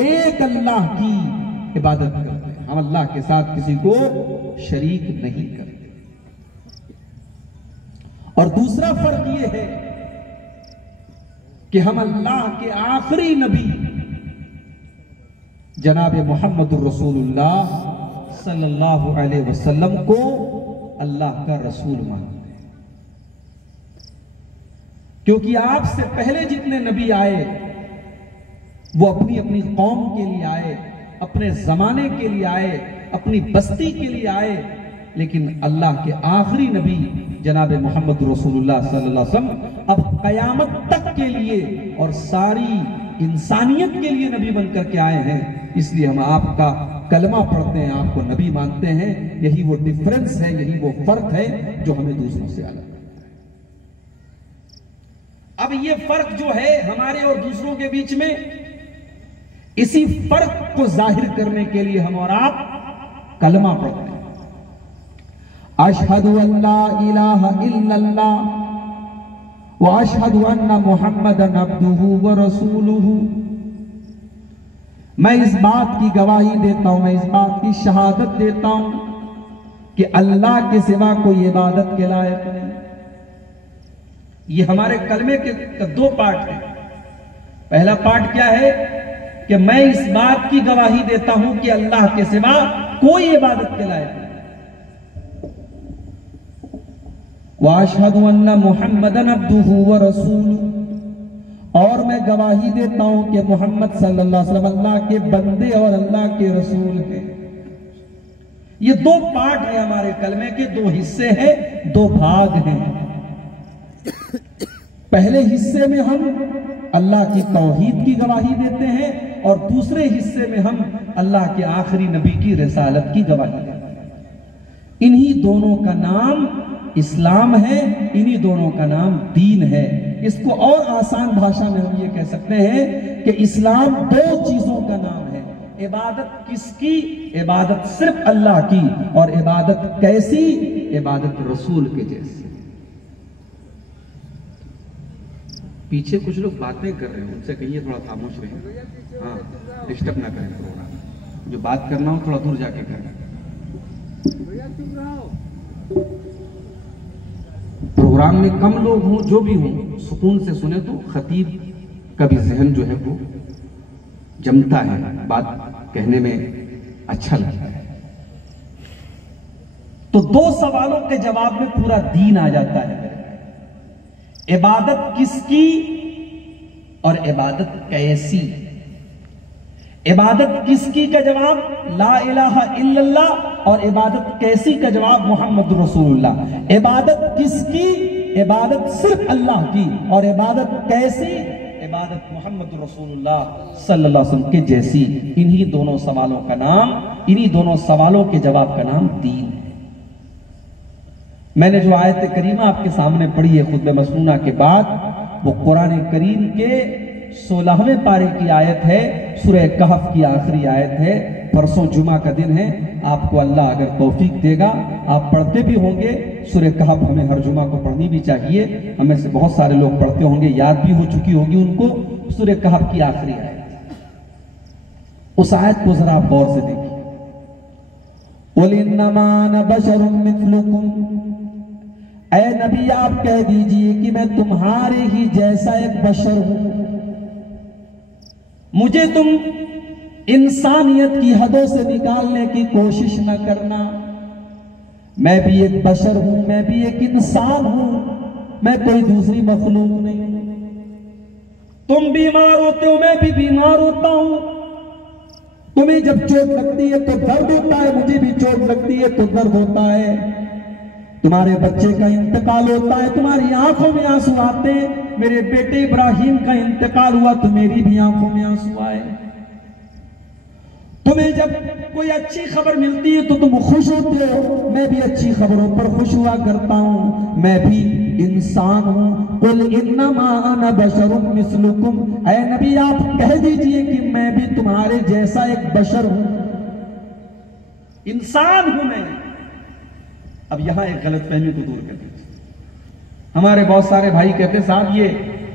एक अल्लाह की इबादत करते हैं, हम अल्लाह के साथ किसी को शरीक नहीं करते। और दूसरा फर्क यह है कि हम अल्लाह के आखिरी नबी जनाब मोहम्मद रसूलुल्लाह सल्लल्लाहु अलैहि वसल्लम को अल्लाह का रसूल मानते हैं, क्योंकि आपसे पहले जितने नबी आए वो अपनी अपनी कौम के लिए आए, अपने जमाने के लिए आए, अपनी बस्ती के लिए आए, लेकिन अल्लाह के आखिरी नबी जनाब मोहम्मद रसूलुल्लाह सल्लल्लाहु अलैहि वसल्लम अब कयामत तक के लिए और सारी इंसानियत के लिए नबी बनकर के आए हैं। इसलिए हम आपका कलमा पढ़ते हैं, आपको नबी मानते हैं। यही वो डिफरेंस है, यही वो फर्क है जो हमें दूसरों से अलग। अब ये फर्क जो है हमारे और दूसरों के बीच में, इसी फर्क को जाहिर करने के लिए हम और आप कलमा पढ़ते हैं। अशहदु अल्ला इलाहा इल्लल्लाह व अशहदु अन्ना मुहम्मदन अब्दुहु व रसूलुहु। मैं इस बात की गवाही देता हूं, मैं इस बात की शहादत देता हूं कि अल्लाह के सिवा कोई इबादत के लायक नहीं। ये हमारे कलमे के दो पार्ट हैं। पहला पार्ट क्या है कि मैं इस बात की गवाही देता हूं कि अल्लाह के सिवा कोई इबादत के लायक नहीं। वाशहदु अन्ना मुहम्मदन अब्दुहु व रसूलुहु, और मैं गवाही देता हूं कि मोहम्मद सल्लल्लाहु अलैहि वसल्लम अल्लाह के बंदे और अल्लाह के रसूल हैं। ये दो पार्ट है हमारे कलमे के, दो हिस्से हैं, दो भाग हैं। पहले हिस्से में हम अल्लाह की तौहीद की गवाही देते हैं और दूसरे हिस्से में हम अल्लाह के आखिरी नबी की रिसालत की गवाही देते हैं। इन्हीं दोनों का नाम इस्लाम है, इन्हीं दोनों का नाम दीन है। इसको और आसान भाषा में हम ये कह सकते हैं कि इस्लाम दो चीजों का नाम है। इबादत किसकी? इबादत सिर्फ अल्लाह की। और इबादत कैसी? इबादत रसूल के जैसी। पीछे कुछ लोग बातें कर रहे हैं, उनसे कहिए थोड़ा खामोश रहे, हाँ, डिस्टर्ब ना करें प्रोग्राम। जो बात करना हो थोड़ा दूर जाके करें। प्रोग्राम में कम लोग हों, जो भी हों, सुकून से सुने तो खतीब का भी जहन जो है वो जमता है, बात कहने में अच्छा लगता है। तो दो सवालों के जवाब में पूरा दीन आ जाता है। इबादत किसकी और इबादत कैसी? इबादत किसकी का जवाब ला इलाहा इल्लल्लाह, और इबादत कैसी का जवाब मोहम्मद रसूलुल्लाह। इबादत किसकी? इबादत सिर्फ अल्लाह की। और इबादत कैसी? इबादत मोहम्मद रसूलुल्लाह सल्लल्लाहु अलैहि वसल्लम के जैसी। इन्हीं दोनों सवालों का नाम, इन्हीं दोनों सवालों के जवाब का नाम दीन है। मैंने जो आयत करीमा आपके सामने पढ़ी है खुतबे मसनूना के बाद, वो कुरान करीम के 16वें पारे की आयत है, सूरह कहफ की आखिरी आयत है। परसों जुमा का दिन है, आपको अल्लाह अगर तौफीक देगा आप पढ़ते भी होंगे। सूरह कहफ हमें हर जुमा को पढ़नी भी चाहिए। हमें से बहुत सारे लोग पढ़ते होंगे, याद भी हो चुकी होगी उनको। सूरह कहफ की आखिरी आयत, उस आयत को जरा आप गौर से देखिए। कुल इन्नमा अना बशरुम मिथलुकुम, ऐ नबी आप कह दीजिए कि मैं तुम्हारे ही जैसा एक बशर हूं। मुझे तुम इंसानियत की हदों से निकालने की कोशिश न करना। मैं भी एक बशर हूं, मैं भी एक इंसान हूं, मैं कोई दूसरी मखलूक नहीं हूं। तुम बीमार होते हो, मैं भी बीमार होता हूं। तुम्हें जब चोट लगती है तो दर्द होता है, मुझे भी चोट लगती है तो दर्द होता है। तुम्हारे बच्चे का इंतकाल होता है, तुम्हारी आंखों में आंसू आते हैं। मेरे बेटे इब्राहिम का इंतकाल हुआ तो मेरी भी आंखों में आंसू आए। तुम्हें जब कोई अच्छी खबर मिलती है तो तुम खुश होते हो, मैं भी अच्छी खबरों पर खुश हुआ करता हूं। मैं भी इंसान हूं। कुल इन्नमा अना बशरुम मिस्लुकुम, ऐ नबी आप कह दीजिए कि मैं भी तुम्हारे जैसा एक बशर हूं, इंसान हूं मैं। अब यहां एक गलतफहमी को दूर कर दीजिए। हमारे बहुत सारे भाई कहते साहब ये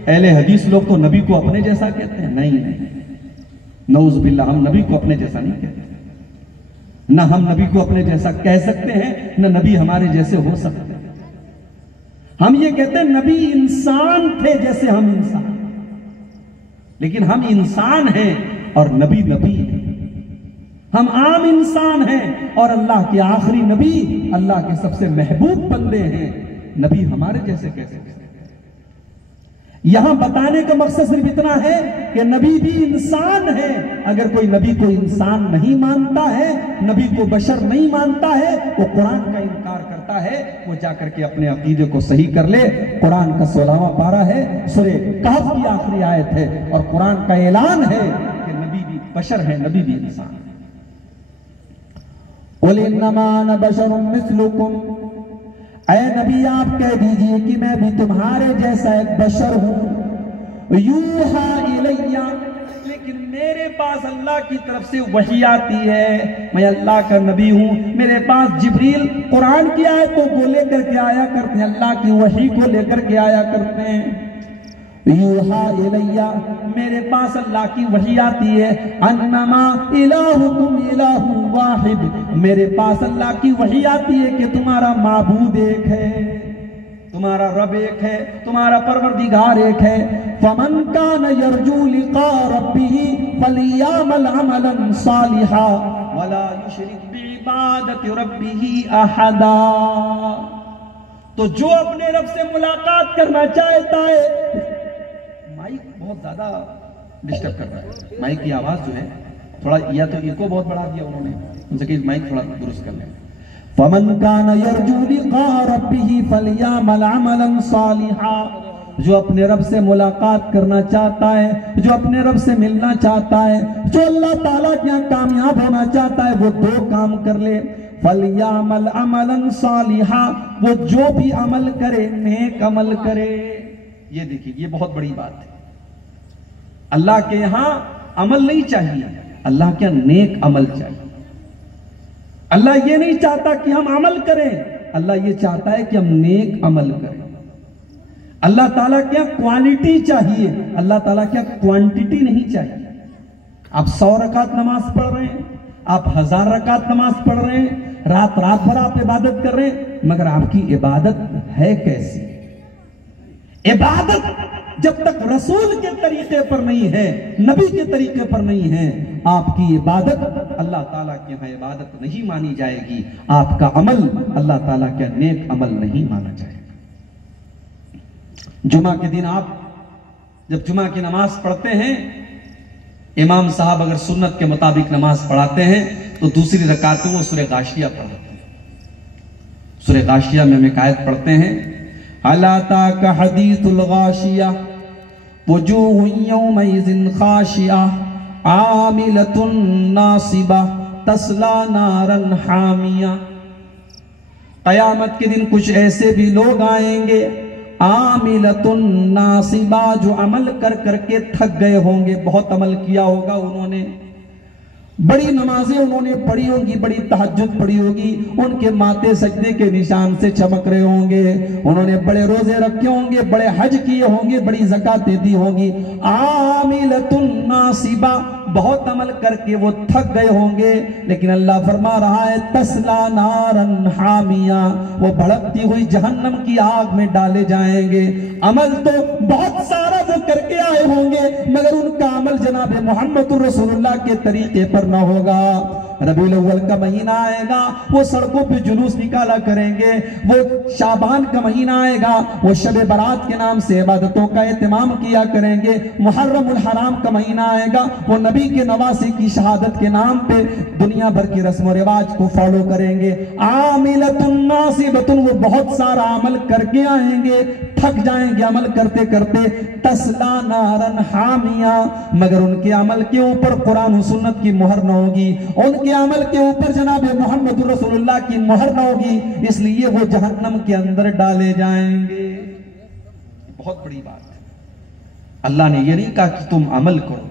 अहले हदीस लोग तो नबी को अपने जैसा कहते हैं। नहीं नहीं, नऊज़ बिल्लाह, हम नबी को अपने जैसा नहीं कहते, ना हम नबी को अपने जैसा कह सकते हैं, ना नबी हमारे जैसे हो सकते हैं। हम ये कहते हैं नबी इंसान थे जैसे हम इंसान, लेकिन हम इंसान हैं और नबी नबी हैं। हम आम इंसान हैं और अल्लाह के आखिरी नबी, अल्लाह के सबसे महबूब बंदे हैं। नबी हमारे जैसे कैसे कैसे? यहां बताने का मकसद सिर्फ इतना है कि नबी भी इंसान है। अगर कोई नबी को इंसान नहीं मानता है, नबी को बशर नहीं मानता है, वो कुरान का इनकार करता है, वो जाकर के अपने अकीदे को सही कर ले। कुरान का 16वां पारा है, सूरह कहफ की आखिरी आयत है, और कुरान का ऐलान है कि नबी भी बशर है, नबी भी इंसान है। क़ुल इन्नमा अना बशरुम मिस्लुकुम, ऐ नबी आप कह दीजिए कि मैं भी तुम्हारे जैसा एक बशर हूं। यूहा इलैया, लेकिन मेरे पास अल्लाह की तरफ से वही आती है। मैं अल्लाह का नबी हूं, मेरे पास जिब्रील कुरान की आयतों को लेकर के आया करते हैं, अल्लाह की वही को लेकर के आया करते हैं। यूहा इलैया, मेरे पास अल्लाह की वही आती है। अन्नमा इलाहुकुम इलाहु वाहिद, मेरे पास अल्लाह की वही आती है कि तुम्हारा माबूद एक है, तुम्हारा रब एक है, तुम्हारा परवरदिगार एक है। फमन कान यरजू लिका रब्बिही फलियामल अमलन सालिहा वला युशरिक बिइबादति रब्बिही अहदा। तो जो अपने रब से मुलाकात करना चाहता है, माइक बहुत ज्यादा डिस्टर्ब कर रहा है, माइक की आवाज जो है थोड़ा, या तो इको बहुत बढ़ा दिया उन्होंने, उनसे कि माइक थोड़ा दुरुस्त कर लें। फमन कान यरजू लिका रब्बिही फलियामल अमलन सालिहा, जो अपने रब से मुलाकात करना चाहता है, जो अपने रब से मिलना चाहता है, जो अल्लाह ताला के यहाँ कामयाब होना चाहता है, वो दो काम कर ले। फलियामल अमलन सालिहा, वो जो भी अमल करे नेक अमल करे। ये देखिए, ये बहुत बड़ी बात है। अल्लाह के यहां अमल नहीं चाहिए, अल्लाह के यहां नेक अमल चाहिए। अल्लाह ये नहीं चाहता कि हम अमल करें, अल्लाह ये चाहता है कि हम नेक अमल करें। अल्लाह ताला के यहां क्वालिटी चाहिए, अल्लाह ताला के यहां क्वांटिटी नहीं चाहिए। आप 100 रकात नमाज पढ़ रहे हैं, आप 1000 रकात नमाज पढ़ रहे हैं, रात भर आप इबादत कर रहे हैं, मगर आपकी इबादत है कैसी? इबादत जब तक रसूल के तरीके पर नहीं है, नबी के तरीके पर नहीं है, आपकी इबादत अल्लाह ताला के यहाँ इबादत नहीं मानी जाएगी। आपका अमल अल्लाह ताला के नेक अमल नहीं माना जाएगा। जुमा के दिन आप जब जुमा की नमाज पढ़ते हैं, इमाम साहब अगर सुन्नत के मुताबिक नमाज पढ़ाते हैं तो दूसरी रकात में वो सूरह गाशिया पढ़ाते हैं। सूरह गाशिया में हम एक आयत पढ़ते हैं, अलाता का हदीसुल गाशिया वजूहुन यौमइज़िन खाशिया आमिलतुन नासिबा तस्ला नारन हामिया। कयामत के दिन कुछ ऐसे भी लोग आएंगे, आमिलतुन नासिबा, जो अमल कर करके थक गए होंगे, बहुत अमल किया होगा उन्होंने, बड़ी नमाजें उन्होंने पढ़ी होंगी, बड़ी तहज्जुद पढ़ी होगी, उनके माथे सजदे के निशान से चमक रहे होंगे, उन्होंने बड़े रोजे रखे होंगे, बड़े हज किए होंगे, बड़ी ज़कातें दी होंगी। आमिलतुन नासिबा, बहुत अमल करके वो थक गए होंगे, लेकिन अल्लाह फरमा रहा है तस्ला नारन हामिया, वो भड़कती हुई जहन्नम की आग में डाले जाएंगे। अमल तो बहुत सारा वो करके आए होंगे, मगर उनका अमल जनाब मोहम्मद रसूलुल्लाह के तरीके पर न होगा। रबीउल अव्वल का महीना आएगा, वो सड़कों पे जुलूस निकाला करेंगे। वो शाबान का महीना आएगा, वो शब बारात के नाम से इबादतों का एहतमाम किया करेंगे। मुहर्रमुल हराम का महीना आएगा, वो नबी के नवासी की शहादत के नाम पे दुनिया भर की रस्म और रिवाज को फॉलो करेंगे। आमिलतुन नासिबतुन, वो बहुत सारा अमल करके आएंगे, थक जाएंगे अमल करते करते। तस्ला नारन हामिया, मगर उनके अमल के ऊपर कुरान और सुन्नत की मुहर न होगी, उनके अमल के ऊपर जनाब मोहम्मद रसूलुल्लाह की मुहर न होगी, इसलिए वो जहन्नम के अंदर डाले जाएंगे। बहुत बड़ी बात है। अल्लाह ने ये नहीं कहा कि तुम अमल करो,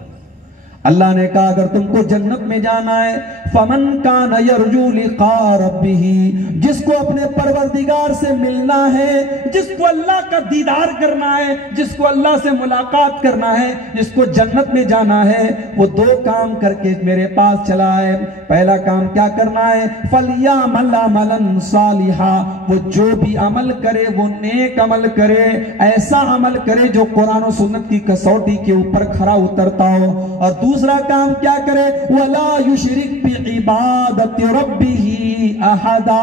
अल्लाह ने कहा अगर तुमको जन्नत में जाना है, फमन कान यरजू लिका रब्बिही, जिसको अपने परवरदिगार से मिलना है, जिसको अल्लाह का दीदार करना है, जिसको अल्लाह से मुलाकात करना है, जिसको जन्नत में जाना है, वो दो काम करके मेरे पास चला है। पहला काम क्या करना है? फलियामल अमलन सालिहा, वो जो भी अमल करे वो नेक अमल करे, ऐसा अमल करे जो कुरान और सुन्नत की कसौटी के ऊपर खरा उतरता हो। और दूसरा काम क्या करे? वला युशरिक बिइबादति रब्बिही अहदा,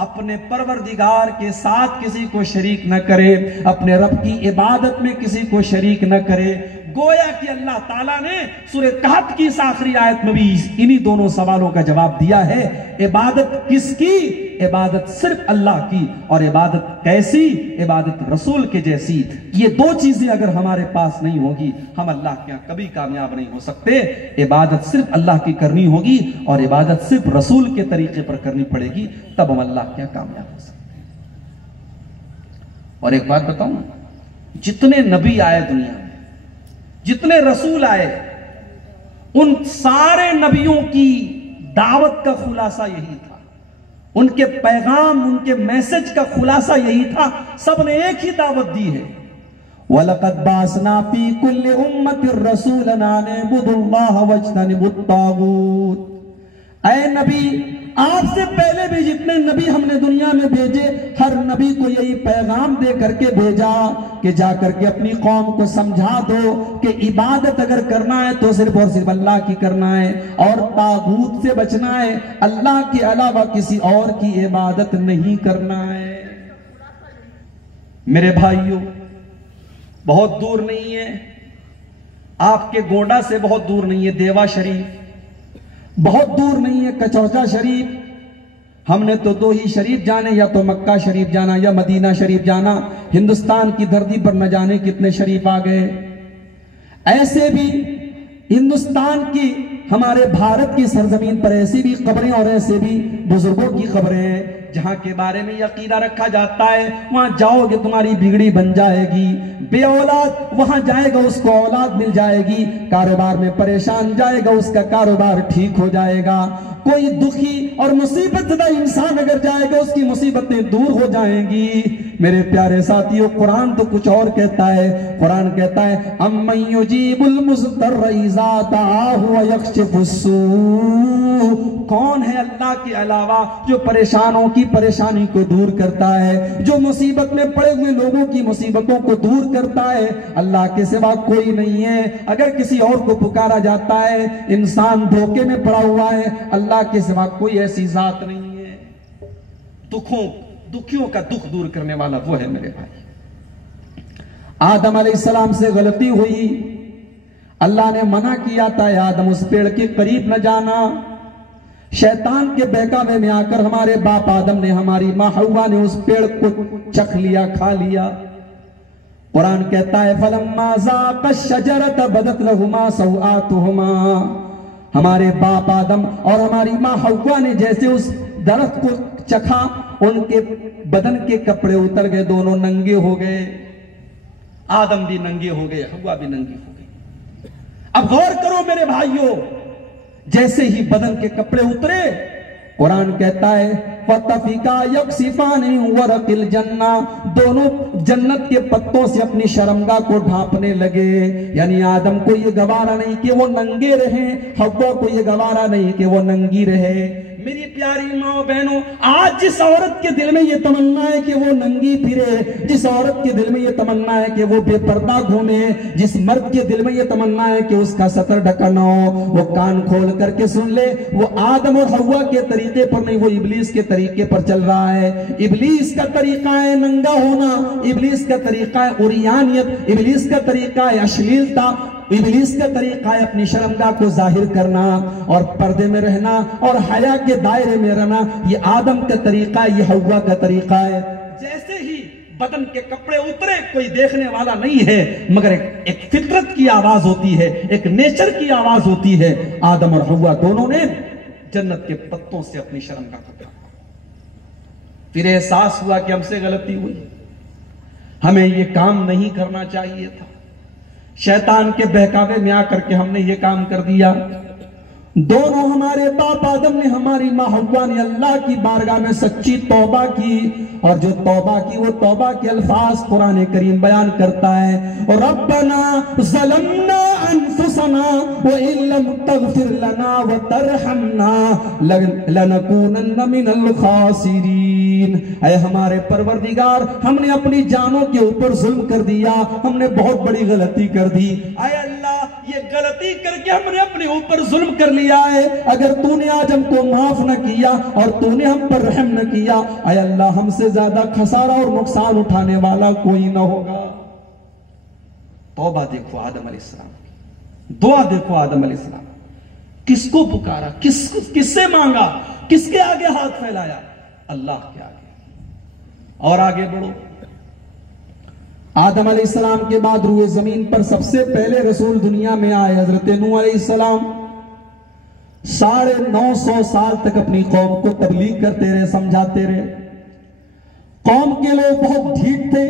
अपने परवरदिगार के साथ किसी को शरीक न करे, अपने रब की इबादत में किसी को शरीक न करे। गोया कि अल्लाह ताला ने सूरह कहफ की इस आखिरी आयत में भी इन्हीं दोनों सवालों का जवाब दिया है। इबादत किसकी? इबादत सिर्फ अल्लाह की। और इबादत कैसी? इबादत रसूल के जैसी। ये दो चीजें अगर हमारे पास नहीं होगी, हम अल्लाह के यहां कभी कामयाब नहीं हो सकते। इबादत सिर्फ अल्लाह की करनी होगी और इबादत सिर्फ रसूल के तरीके पर करनी पड़ेगी, तब हम अल्लाह के यहां कामयाब हो सकते। और एक बात बताऊं, जितने नबी आए दुनिया में, जितने रसूल आए, उन सारे नबियों की दावत का खुलासा यही था, उनके पैगाम, उनके मैसेज का खुलासा यही था। सबने एक ही दावत दी है, वलक़द बासना फी कुल्लि उम्मतिर रसूलन अन इब्दुल्लाह वज्तनिबुत तागूत। ऐ नबी, आपसे पहले भी जितने नबी हमने दुनिया में भेजे, हर नबी को यही पैगाम दे करके भेजा कि जाकर के अपनी कौम को समझा दो कि इबादत अगर करना है तो सिर्फ और सिर्फ अल्लाह की करना है और तागूत से बचना है, अल्लाह के अलावा किसी और की इबादत नहीं करना है। मेरे भाइयों, बहुत दूर नहीं है, आपके गोंडा से बहुत दूर नहीं है देवा शरीफ, बहुत दूर नहीं है कचौजा शरीफ। हमने तो दो ही शरीफ जाने, या तो मक्का शरीफ जाना या मदीना शरीफ जाना। हिंदुस्तान की धरती पर न जाने कितने शरीफ आ गए। ऐसे भी हिंदुस्तान की, हमारे भारत की सरजमीन पर ऐसी भी कब्रें और ऐसे भी बुजुर्गों की कब्रें हैं जहां के बारे में यकीना रखा जाता है वहां जाओगे तुम्हारी बिगड़ी बन जाएगी, बे औलाद वहां जाएगा उसको औलाद मिल जाएगी, कारोबार में परेशान जाएगा उसका कारोबार ठीक हो जाएगा, कोई दुखी और मुसीबत ज़दा इंसान अगर जाएगा उसकी मुसीबतें दूर हो जाएंगी। मेरे प्यारे साथियों, कुरान तो कुछ और कहता है। कुरान कहता है अम्मन युजीबुल मुज़्तर्र इज़ा दआहु व यक्शिफुस्सू, कौन है अल्लाह के अलावा जो परेशानों की परेशानी को दूर करता है, जो मुसीबत में पड़े हुए लोगों की मुसीबतों को दूर करता है। अल्लाह के सिवा कोई नहीं है। अगर किसी और को पुकारा जाता है, इंसान धोखे में पड़ा हुआ है, अल्लाह के सिवा कोई ऐसी जात नहीं है। दुखियों का दुख दूर करने वाला वो है मेरे भाई। आदम अलैहिस्सलाम से गलती हुई, अल्लाह ने मना किया था आदम उस पेड़ के करीब न जाना। शैतान के बहकावे में आकर हमारे बाप आदम ने, हमारी मां हव्वा ने उस पेड़ को चख लिया, खा लिया। कुरान कहता है फलम्मा ज़ाक़ा शजरत बदत लहुमा सौआतुहुमा, हमारे बाप आदम और हमारी मां हव्वा ने जैसे उस दरख्त को चखा, उनके बदन के कपड़े उतर गए, दोनों नंगे हो गए। आदम भी नंगे हो गए, हव्वा भी नंगी हो गई। अब गौर करो मेरे भाइयों, जैसे ही बदन के कपड़े उतरे, कुरान कहता है फतफिका यक्सिफानी वरकिल जन्ना, दोनों जन्नत के पत्तों से अपनी शर्मगाह को ढांपने लगे। यानी आदम को ये गवारा नहीं कि वो नंगे रहे, हव्वा को ये गवारा नहीं कि वो नंगी रहे। मेरी प्यारी माओ बहनों, आज जिस औरत के दिल में ये तमन्ना है कि वो नंगी फिरे, जिस औरत के दिल में ये तमन्ना है कि वो बेपर्दा घूमे, जिस मर्द के दिल में ये तमन्ना है कि उसका सतर ढका न हो, वो कान खोल करके सुन ले, वो आदम और हव्वा के तरीके पर नहीं, वो इब्लीस के तरीके पर चल रहा है। इब्लीस का तरीका है नंगा होना, इब्लीस का तरीका है उरियानियत, इब्लीस का तरीका है अश्लीलता, इब्लीस का तरीका है अपनी शर्मगाह को जाहिर करना और पर्दे में रहना और हया के दायरे में रहना। ये आदम का तरीका है, ये हव्वा का तरीका है। जैसे ही बदन के कपड़े उतरे, कोई देखने वाला नहीं है, मगर एक फितरत की आवाज होती है, एक नेचर की आवाज होती है। आदम और हव्वा दोनों ने जन्नत के पत्तों से अपनी शर्मगाह को ढका। फिर एहसास हुआ कि हमसे गलती हुई, हमें ये काम नहीं करना चाहिए था। शैतान के बहकावे में आकर के हमने ये काम कर दिया। दोनों हमारे बाप आदम ने, हमारी माँ हव्वा ने अल्लाह की बारगाह में सच्ची तौबा की, और जो तौबा की वो तौबा के अल्फाज कुरान करीम बयान करता है, रब्बना ज़लमना अनफुसना व इल्लम तगफिर लना व तरहमना लनकूनन्न मिनल खासिरीन। ऐ हमारे परवरदिगार, हमने अपनी जानों के ऊपर जुल्म कर दिया, हमने बहुत बड़ी गलती कर दी। ऐ अल्लाह, ये गलती करके हमने अपने ऊपर जुल्म कर लिया है, अगर तूने आज हमको माफ न किया और तूने हम पर रहम न किया, ऐ अल्लाह हमसे ज्यादा खसारा और नुकसान उठाने वाला कोई ना होगा। तौबा देखो आदम अलैहिस्सलाम की, दुआ देखो आदम अलैहिस्सलाम, किसको पुकारा, किससे मांगा, किसके आगे हाथ फैलाया? अल्लाह के आगे। और आगे बढ़ो, आदम अलैहिस्सलाम के बाद रूए जमीन पर सबसे पहले रसूल दुनिया में आए हजरत नूह अलैहिस्सलाम। 950 साल तक अपनी कौम को तबलीग करते रहे, समझाते रहे। कौम के लोग बहुत ढीठ थे।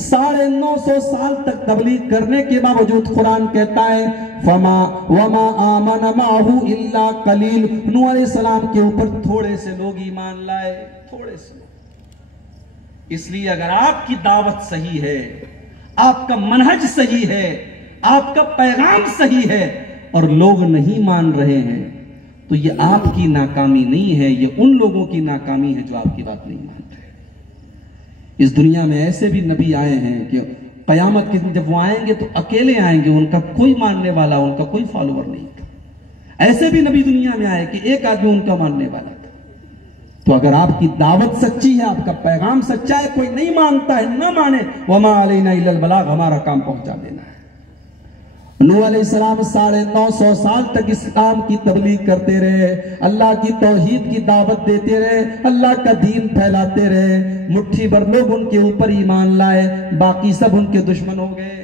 950 साल तक तबलीग करने के बावजूद कुरान कहता है फमा वमा आमन माहू इल्ला कलील। नूह अलैहिस्सलाम के ऊपर थोड़े से लोग ईमान लाए, थोड़े से लोग। इसलिए अगर आपकी दावत सही है, आपका मनहज सही है, आपका पैगाम सही है और लोग नहीं मान रहे हैं, तो ये आपकी नाकामी नहीं है, ये उन लोगों की नाकामी है जो आपकी बात नहीं मानते। इस दुनिया में ऐसे भी नबी आए हैं कि कयामत के दिन जब वो आएंगे तो अकेले आएंगे, उनका कोई मानने वाला, उनका कोई फॉलोअर नहीं था। ऐसे भी नबी दुनिया में आए कि एक आदमी उनका मानने वाला था। तो अगर आपकी दावत सच्ची है, आपका पैगाम सच्चा है, कोई नहीं मानता है, ना माने, वमा अलैना इल्लल बलाग, हमारा काम पहुंचा देना है। नूह अलैहिस्सलाम 950 साल तक इस्लाम की तबलीग करते रहे, अल्लाह की तौहीद की दावत देते रहे, अल्लाह का दीन फैलाते रहे। मुट्ठी भर लोग उनके ऊपर ईमान लाए, बाकी सब उनके दुश्मन हो गए।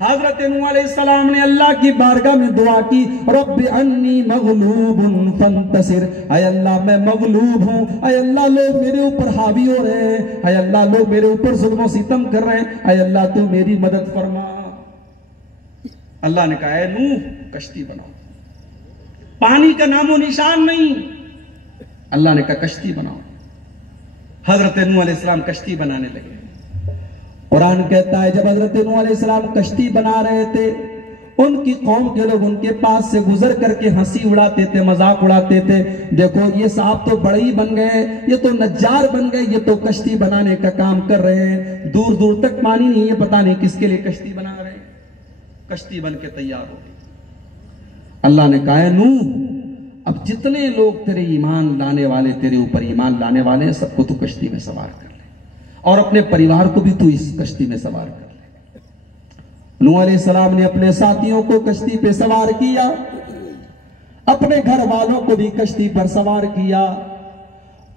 हजरत नूह अलैहिस्सलाम ने अल्लाह की बारगाह में दुआ की, रब्बि अन्नी मगलूबुन फंतसिर। ऐ अल्लाह, मैं मगलूब हूं, ऐ अल्लाह लोग मेरे ऊपर हावी हो रहे हैं, ऐ अल्लाह लोग मेरे ऊपर जुल्म सितम कर रहे हैं, ऐ अल्लाह तू मेरी मदद फरमा। अल्लाह ने कहा, नूह कश्ती बनाओ, पानी का नामो निशान नहीं। अल्लाह ने कहा कश्ती बनाओ। हजरत नूह अलैहिस्सलाम कश्ती बनाने लगे। कुरान कहता है जब हजरत नूह अलैहिस्सलाम कश्ती बना रहे थे, उनकी कौम के लोग उनके पास से गुजर करके हंसी उड़ाते थे, मजाक उड़ाते थे। देखो ये साहब तो बड़े ही बन गए, ये तो नज्जार बन गए, ये तो कश्ती बनाने का काम कर रहे हैं, दूर दूर तक पानी नहीं है, पता नहीं किसके लिए कश्ती बना रहे हैं। कश्ती बन के तैयार हो गई। अल्लाह ने कहा, नूह अब जितने लोग तेरे ईमान लाने वाले, तेरे ऊपर ईमान लाने वाले हैं, सबको तू कश्ती में सवार कर ले, और अपने परिवार को भी तू इस कश्ती में सवार कर ले। नूह अलैहिस्सलाम ने अपने साथियों को कश्ती पे सवार किया, अपने घर वालों को भी कश्ती पर सवार किया।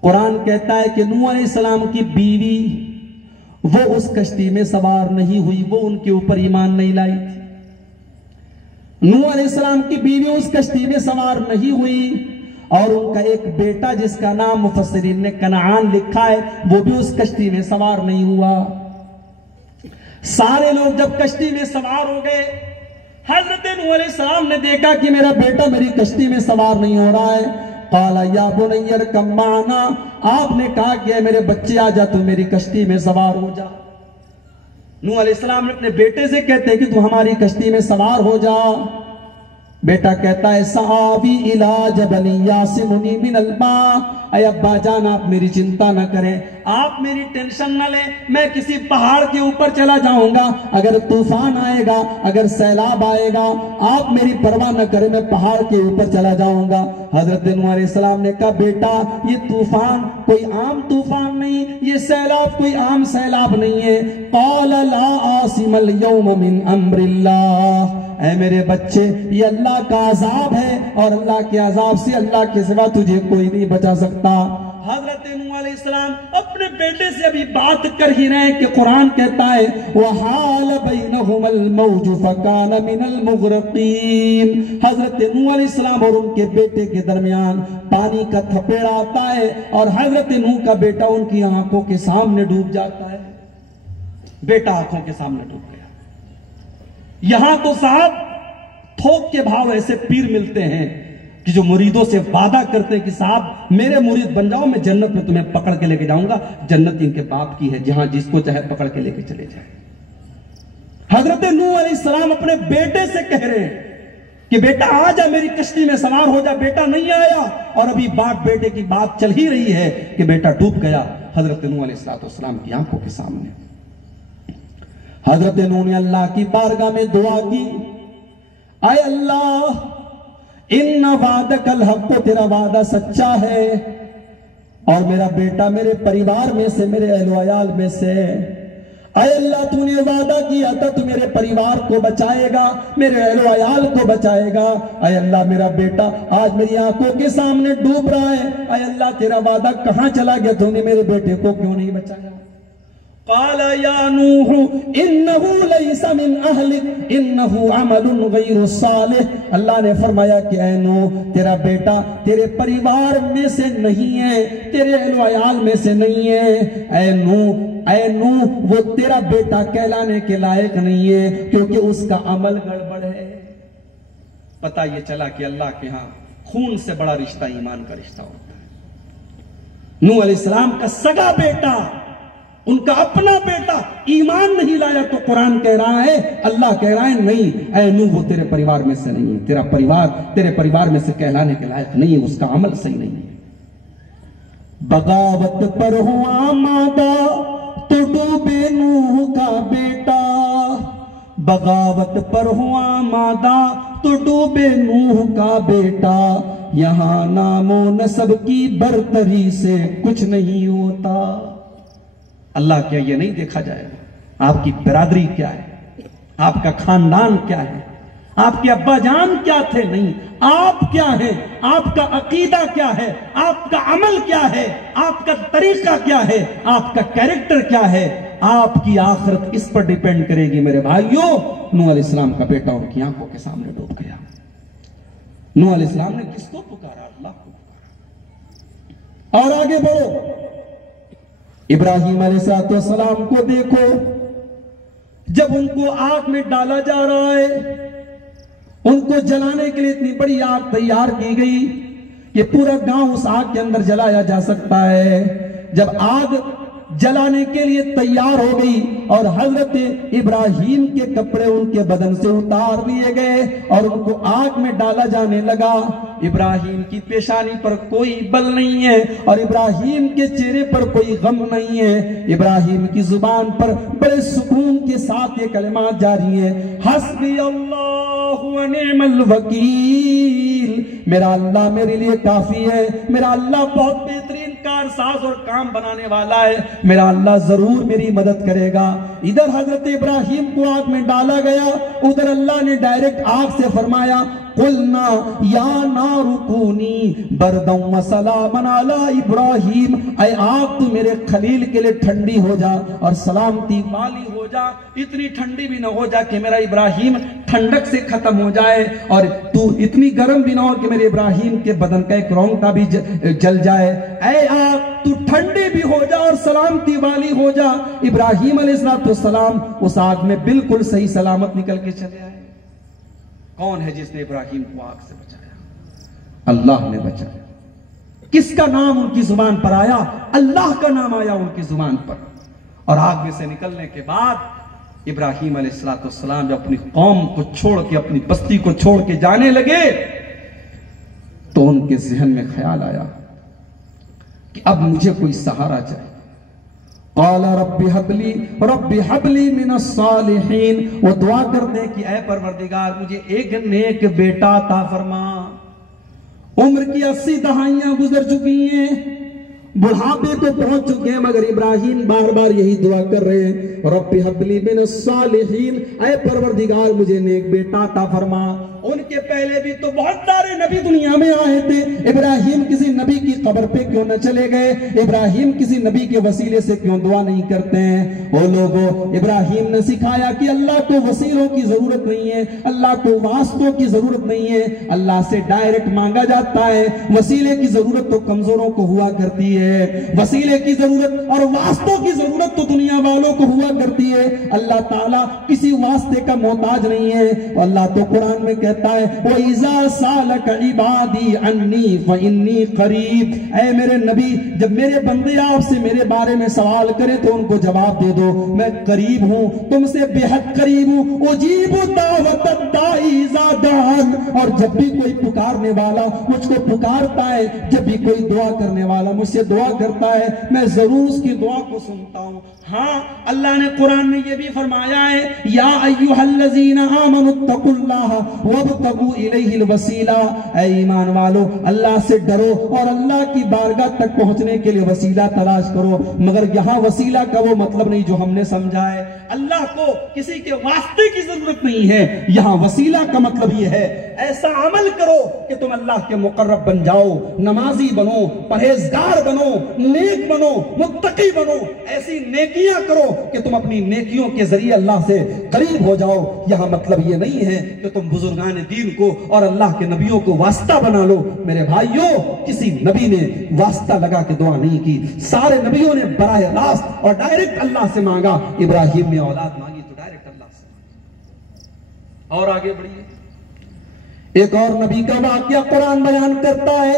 कुरान कहता है कि नूह अलैहिस्सलाम की बीवी वो उस कश्ती में सवार नहीं हुई, वो उनके ऊपर ईमान नहीं लाई थी। नूह अलैहिस्सलाम की बीवी उस कश्ती में सवार नहीं हुई, और उनका एक बेटा जिसका नाम मुफस्सिरीन ने कनान लिखा है, वो भी उस कश्ती में सवार नहीं हुआ। सारे लोग जब कश्ती में सवार हो गए, हजरत नूह अलैहिस्सलाम ने देखा कि मेरा बेटा मेरी कश्ती में सवार नहीं हो रहा है। काला या बुनय्या इरकब माना, आपने कहा कि मेरे बच्चे आजा, तू मेरी कश्ती में सवार हो जा। नूह अलैहिस्सलाम ने अपने बेटे से कहते हैं कि तू हमारी कश्ती में सवार हो जा। बेटा कहता है सआवी इला जबली यासिमुनी मिनल मा। अय अब्बा जान, आप मेरी चिंता न करें, आप मेरी टेंशन न लें, मैं किसी पहाड़ के ऊपर चला जाऊंगा, अगर तूफान आएगा, अगर सैलाब आएगा, आप मेरी परवाह न करें, मैं पहाड़ के ऊपर चला जाऊंगा। हजरत नूह अलैहिस्सलाम ने कहा, बेटा ये तूफान कोई आम तूफान नहीं, ये सैलाब कोई आम सैलाब नहीं है। क़ाल ला आसिमल यौम मिन अम्रिल्लाह। ऐ मेरे बच्चे, ये अल्लाह का अजाब है, और अल्लाह के अजाब से अल्लाह के सिवा तुझे कोई नहीं बचा सकता। हजरत नूह अलैहिस्सलाम अपने बेटे से अभी बात कर ही रहे कि कुरान कहता है वहाल बैनहुमल मौज फकान मिनल मुग़रक़ीन। हजरत नूह अलैहिस्सलाम और उनके बेटे के दरमियान पानी का थपेड़ा आता है, और हजरत नूह का बेटा उनकी आंखों के सामने डूब जाता है। बेटा आंखों के सामने डूब गया। यहां तो साहब थोक के भाव ऐसे पीर मिलते हैं कि जो मुरीदों से वादा करते हैं कि साहब मेरे मुरीद बन जाओ, मैं जन्नत में तुम्हें पकड़ के लेके जाऊंगा। जन्नत इनके बाप की है, जहां जिसको चाहे पकड़ के लेके चले जाए। हजरत नूह अलैहिस्सलाम अपने बेटे से कह रहे हैं कि बेटा आ जा, मेरी कश्ती में सवार हो जा। बेटा नहीं आया, और अभी बाप बेटे की बात चल ही रही है कि बेटा डूब गया हजरत नूह अलैहिस्सलाम की आंखों के सामने। हजरत नूह ने अल्लाह की बारगाह में दुआ की, आए अल्लाह इन वादकल हक, तेरा वादा सच्चा है और मेरा बेटा मेरे परिवार में से, मेरे अहल में से। अय अल्लाह तूने वादा किया था तू मेरे परिवार को बचाएगा, मेरे अहल को बचाएगा। अय अल्लाह मेरा बेटा आज मेरी आंखों के सामने डूब रहा है। अय अल्लाह तेरा वादा कहां चला गया, तूने मेरे बेटे को क्यों नहीं बचाया? क़ाला या नूह इन्नहु लैसा मिन अहलिक इन्नहु अमलुन गैरु सालिह। अल्लाह ने फरमाया कि ऐ नूह तेरा बेटा तेरे परिवार में से नहीं है, तेरे अहल में से नहीं है। ऐ नूह वो तेरा बेटा कहलाने के लायक नहीं है, क्योंकि उसका अमल गड़बड़ है। पता ये चला कि अल्लाह के यहां खून से बड़ा रिश्ता ईमान का रिश्ता होता है। नूह अलैहिस्सलाम का सगा बेटा, उनका अपना बेटा ईमान नहीं लाया तो कुरान कह रहा है, अल्लाह कह रहा है नहीं, ऐ नूह वो तेरे परिवार में से नहीं है, तेरा परिवार तेरे परिवार में से कहलाने के लायक नहीं है, उसका अमल सही नहीं है। बगावत पर हुआ आमादा तो डूबे नूह का बेटा, बगावत पर हुआ आमादा तो डूबे नूह का बेटा। यहां नामो नसब की बरतरी से कुछ नहीं होता। अल्लाह क्या ये नहीं देखा जाएगा आपकी बिरादरी क्या है, आपका खानदान क्या है, आपके अब्बा जान क्या थे? नहीं, आप क्या है, आपका अकीदा क्या है, आपका अमल क्या है, आपका तरीका क्या है, आपका कैरेक्टर क्या है, आपकी आखिरत इस पर डिपेंड करेगी मेरे भाइयों। नूह अलैहिस्सलाम का बेटा उनकी आंखों के सामने डूब गया। नूह अलैहिस्सलाम ने किसको पुकारा? अल्लाह को पुकारा। और आगे बढ़ो, इब्राहिम अलैहिस्सलाम को देखो, जब उनको आग में डाला जा रहा है, उनको जलाने के लिए इतनी बड़ी आग तैयार की गई कि पूरा गांव उस आग के अंदर जलाया जा सकता है। जब आग जलाने के लिए तैयार हो गई और हजरत इब्राहिम के कपड़े उनके बदन से उतार लिए गए और उनको आग में डाला जाने लगा। इब्राहिम की पेशानी पर कोई बल नहीं है और इब्राहिम के चेहरे पर कोई गम नहीं है। इब्राहिम की जुबान पर बड़े सुकून के साथ ये कलिमात जारी है, हस्बी अल्लाहु व निअमल वकील। मेरा अल्लाह मेरे लिए काफी है, मेरा अल्लाह बहुत बेहतरीन कारसाज और काम बनाने वाला है, मेरा अल्लाह जरूर मेरी मदद करेगा। इधर हजरत इब्राहिम को आग में डाला गया, उधर अल्लाह ने डायरेक्ट आग से फरमाया, कुलना या नारुकूनी बरदम व सलामन अला इब्राहिम। ऐ आग तू मेरे खलील के लिए ठंडी हो जा और सलामती वाली हो जा, इतनी ठंडी भी ना हो जा कि मेरा इब्राहिम ठंडक से खत्म हो जाए, और तू इतनी गर्म भी ना हो कि मेरे इब्राहिम के बदन का एक रोंगटा भी जल जाए। ऐ आग तू ठंडी भी हो जा और सलामती वाली हो जा। इब्राहिम अलैहिस्सलाम उस आग में बिल्कुल सही सलामत निकल के चले आए। कौन है जिसने इब्राहिम को आग से बचाया? अल्लाह ने बचाया। किसका नाम उनकी जुबान पर आया? अल्लाह का नाम आया उनकी जुबान पर। और आग में से निकलने के बाद इब्राहिम अलैहिस्सलाम जब अपनी कौम को छोड़ के, अपनी बस्ती को छोड़ के जाने लगे, तो उनके जहन में ख्याल आया कि अब मुझे कोई सहारा चाहिए। क़ाला रब्बी हबली मिनस सालिहीन। वो दुआ करते हैं कि ऐ परवरदिगार मुझे एक नेक बेटा अता फरमा। उम्र की 80 दहाइयां गुजर चुकी हैं, बुढ़ापे को पहुंच चुके हैं, मगर इब्राहिम बार बार यही दुआ कर रहे हैं, रब्बी हबली मिनस सालिहीन, ऐ परवरदिगार मुझे नेक बेटा अता फरमा। उनके पहले भी तो बहुत सारे नबी दुनिया में आए थे। इब्राहिम किसी नबी की कब्र पे क्यों न चले गए? इब्राहिम किसी नबी के वसीले से क्यों दुआ नहीं करते हैं? वो लोगों, इब्राहिम ने सिखाया कि अल्लाह को वसीलों की जरूरत नहीं है, अल्लाह को वास्तों की जरूरत नहीं है, अल्लाह से डायरेक्ट मांगा जाता है। वसीले की जरूरत तो कमजोरों को हुआ करती है, वसीले की जरूरत और वास्तों की जरूरत तो दुनिया वालों को हुआ करती है। अल्लाह ताला किसी वास्ते का मोहताज नहीं है। अल्लाह तो कुरान में कह कहता है वो इज़ा सालक इबादी अन्नी फइन्नी करीब, ऐ मेरे नबी जब मेरे बंदे आपसे मेरे बारे में सवाल करें तो उनको जवाब दे दो, मैं करीब हूं, तुमसे बेहद करीब हूं। उजीबु दावत दाई इज़ा दान, और जब भी कोई पुकारने वाला मुझको पुकारता है, जब भी कोई दुआ करने वाला मुझसे दुआ करता है, मैं जरूर उसकी दुआ को सुनता हूं। हाँ, अल्लाह ने कुरान में यह भी फरमाया है या अय्युहल्लज़ीना आमनुत्तकुल्लाह वब्तगू इलैहिल वसीला, ऐ ईमान वालो अल्लाह से डरो और अल्लाह की बारगाह तक पहुंचने के लिए वसीला तलाश करो। मगर यहां वसीला का वो मतलब नहीं जो हमने समझा है, अल्लाह को किसी के वास्ते की जरूरत नहीं है। यहां वसीला का मतलब यह है ऐसा अमल करो कि तुम अल्लाह के मुकर्रब बन जाओ, नमाजी बनो, परहेजगार बनो, नेक बनो, मुत्तकी बनो, ऐसी नेकियां करो कि तुम अपनी नेकियों के जरिए अल्लाह से करीब हो जाओ। यहां मतलब ये नहीं है कि तुम बुजुर्गान दीन को और अल्लाह के नबियों को वास्ता बना लो। मेरे भाइयों, किसी नबी ने वास्ता लगा के दुआ नहीं की, सारे नबियों ने बराह रास्त और डायरेक्ट अल्लाह से मांगा। इब्राहिम ने औलाद मांगी तो डायरेक्ट अल्लाह से। और आगे बढ़िए, एक और नबी का वाकया कुरान बयान करता है,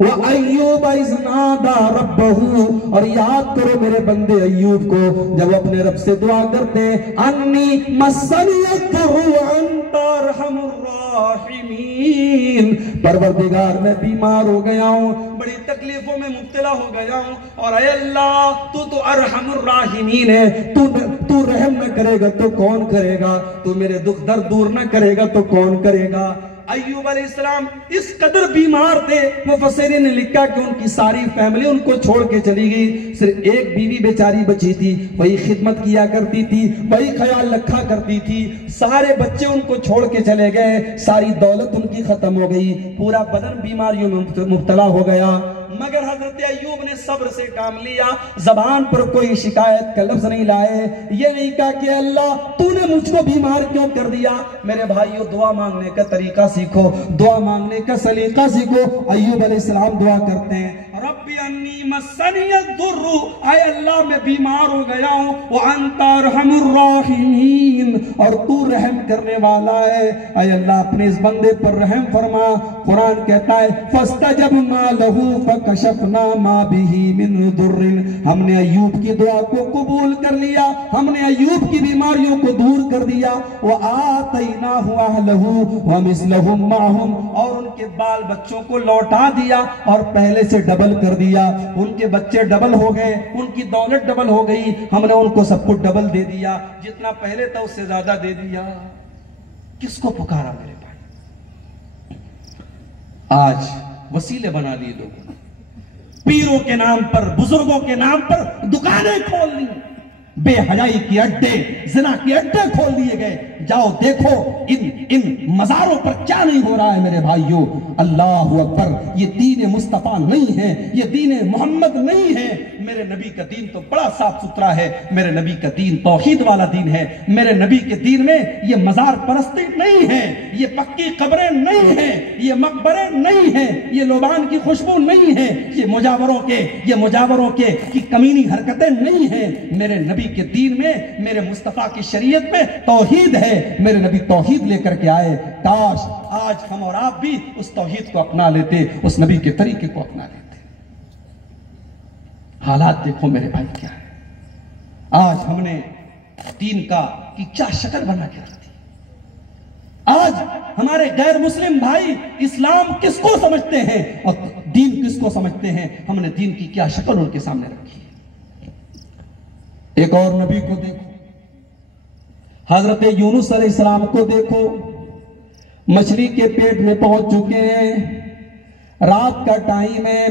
वह अय्यूब इज़ नादा रब्बहू, और याद करो मेरे बंदे अय्यूब को जब अपने रब से दुआ करते, अन्नी मस्सनियद्दुर्रु व अंता अरहमुर राहिमीन, परवरदिगार मैं बीमार हो गया हूं, बड़ी तकलीफों में मुब्तला हो गया हूं, और अय अल्लाह तू तो अरहमुर राहिमीन है, तू रहम न करेगा तो कौन करेगा, तू मेरे दुख दर्द दूर न करेगा तो कौन करेगा। अय्यूब अलैहिस्सलाम इस कदर बीमार थे, मुफस्सिरीन ने लिखा कि उनकी सारी फैमिली उनको छोड़ के चली गई, सिर्फ एक बीवी बेचारी बची थी, वही खिदमत किया करती थी, वही ख्याल रखा करती थी, सारे बच्चे उनको छोड़ के चले गए, सारी दौलत उनकी खत्म हो गई, पूरा बदन बीमारियों में मुब्तला हो गया। मगर हजरत अय्यूब ने सब्र से काम लिया, जबान पर कोई शिकायत का लफ्ज नहीं लाए, ये नहीं कहा कि अल्लाह तूने मुझको बीमार क्यों कर दिया। मेरे भाइयों, दुआ मांगने का तरीका सीखो, दुआ मांगने का सलीका सीखो। अय्यूब अलैहिस्सलाम दुआ करते हैं, रब्बी अन्नी मस्सनियद्दुर्रु, आय अल्लाह मैं बीमार हो गया हूं, व अंता अरहमुर राहिमीन, और तू रहम करने वाला है, आय अल्लाह अपने इस बंदे पर रहम फरमा। कुरान कहता है फस्तजबना लहू फकशफना मा बिही मिन दुर्रिन, हमने अय्यूब की दुआ को कबूल कर लिया, हमने अय्यूब की बीमारियों को दूर कर दिया। व आतैनाहु अहलहु व मिस्लहुम माहुम, और उनके बाल बच्चों को लौटा दिया और पहले से डबल कर दिया, उनके बच्चे डबल हो गए, उनकी दौलत डबल हो गई, हमने उनको सब कुछ डबल दे दिया, जितना पहले था उससे ज्यादा दे दिया। किसको पुकारा मेरे भाई? आज वसीले बना लिए लोगों ने, पीरों के नाम पर, बुजुर्गों के नाम पर दुकानें खोल ली, बेहयाई के अड्डे, जिना के अड्डे खोल दिए गए। जाओ देखो इन मजारों पर क्या नहीं हो रहा है मेरे भाइयों। अल्लाह अकबर, ये दीन मुस्तफा नहीं है, ये दीन मोहम्मद नहीं है। मेरे नबी का दीन तो बड़ा साफ सुथरा है, मेरे नबी का दीन तौहीद वाला दीन है। मेरे नबी के दीन में ये मजार परस्ती नहीं है, ये पक्की कब्रें नहीं है, ये मकबरे नहीं है, ये लोबान की खुशबू नहीं है, ये मुजावरों के की कमीनी हरकतें नहीं है। मेरे नबी के दीन में, मेरे मुस्तफा की शरीयत में तौहीद है। मेरे नबी तौहीद लेकर के आए। काश आज हम और आप भी उस तौहीद को अपना लेते, उस नबी के तरीके को अपना लेते। हालात देखो मेरे भाई क्या है। आज हमने दीन की क्या शक्ल बना के रख दी। आज हमारे गैर मुस्लिम भाई इस्लाम किसको समझते हैं और दीन किसको समझते हैं। हमने दीन की क्या शक्ल उनके सामने रखी है। एक और नबी को देखो, हजरत यूनुस अलैहिस्सलाम को देखो, मछली के पेट में पहुंच चुके हैं। रात का टाइम है,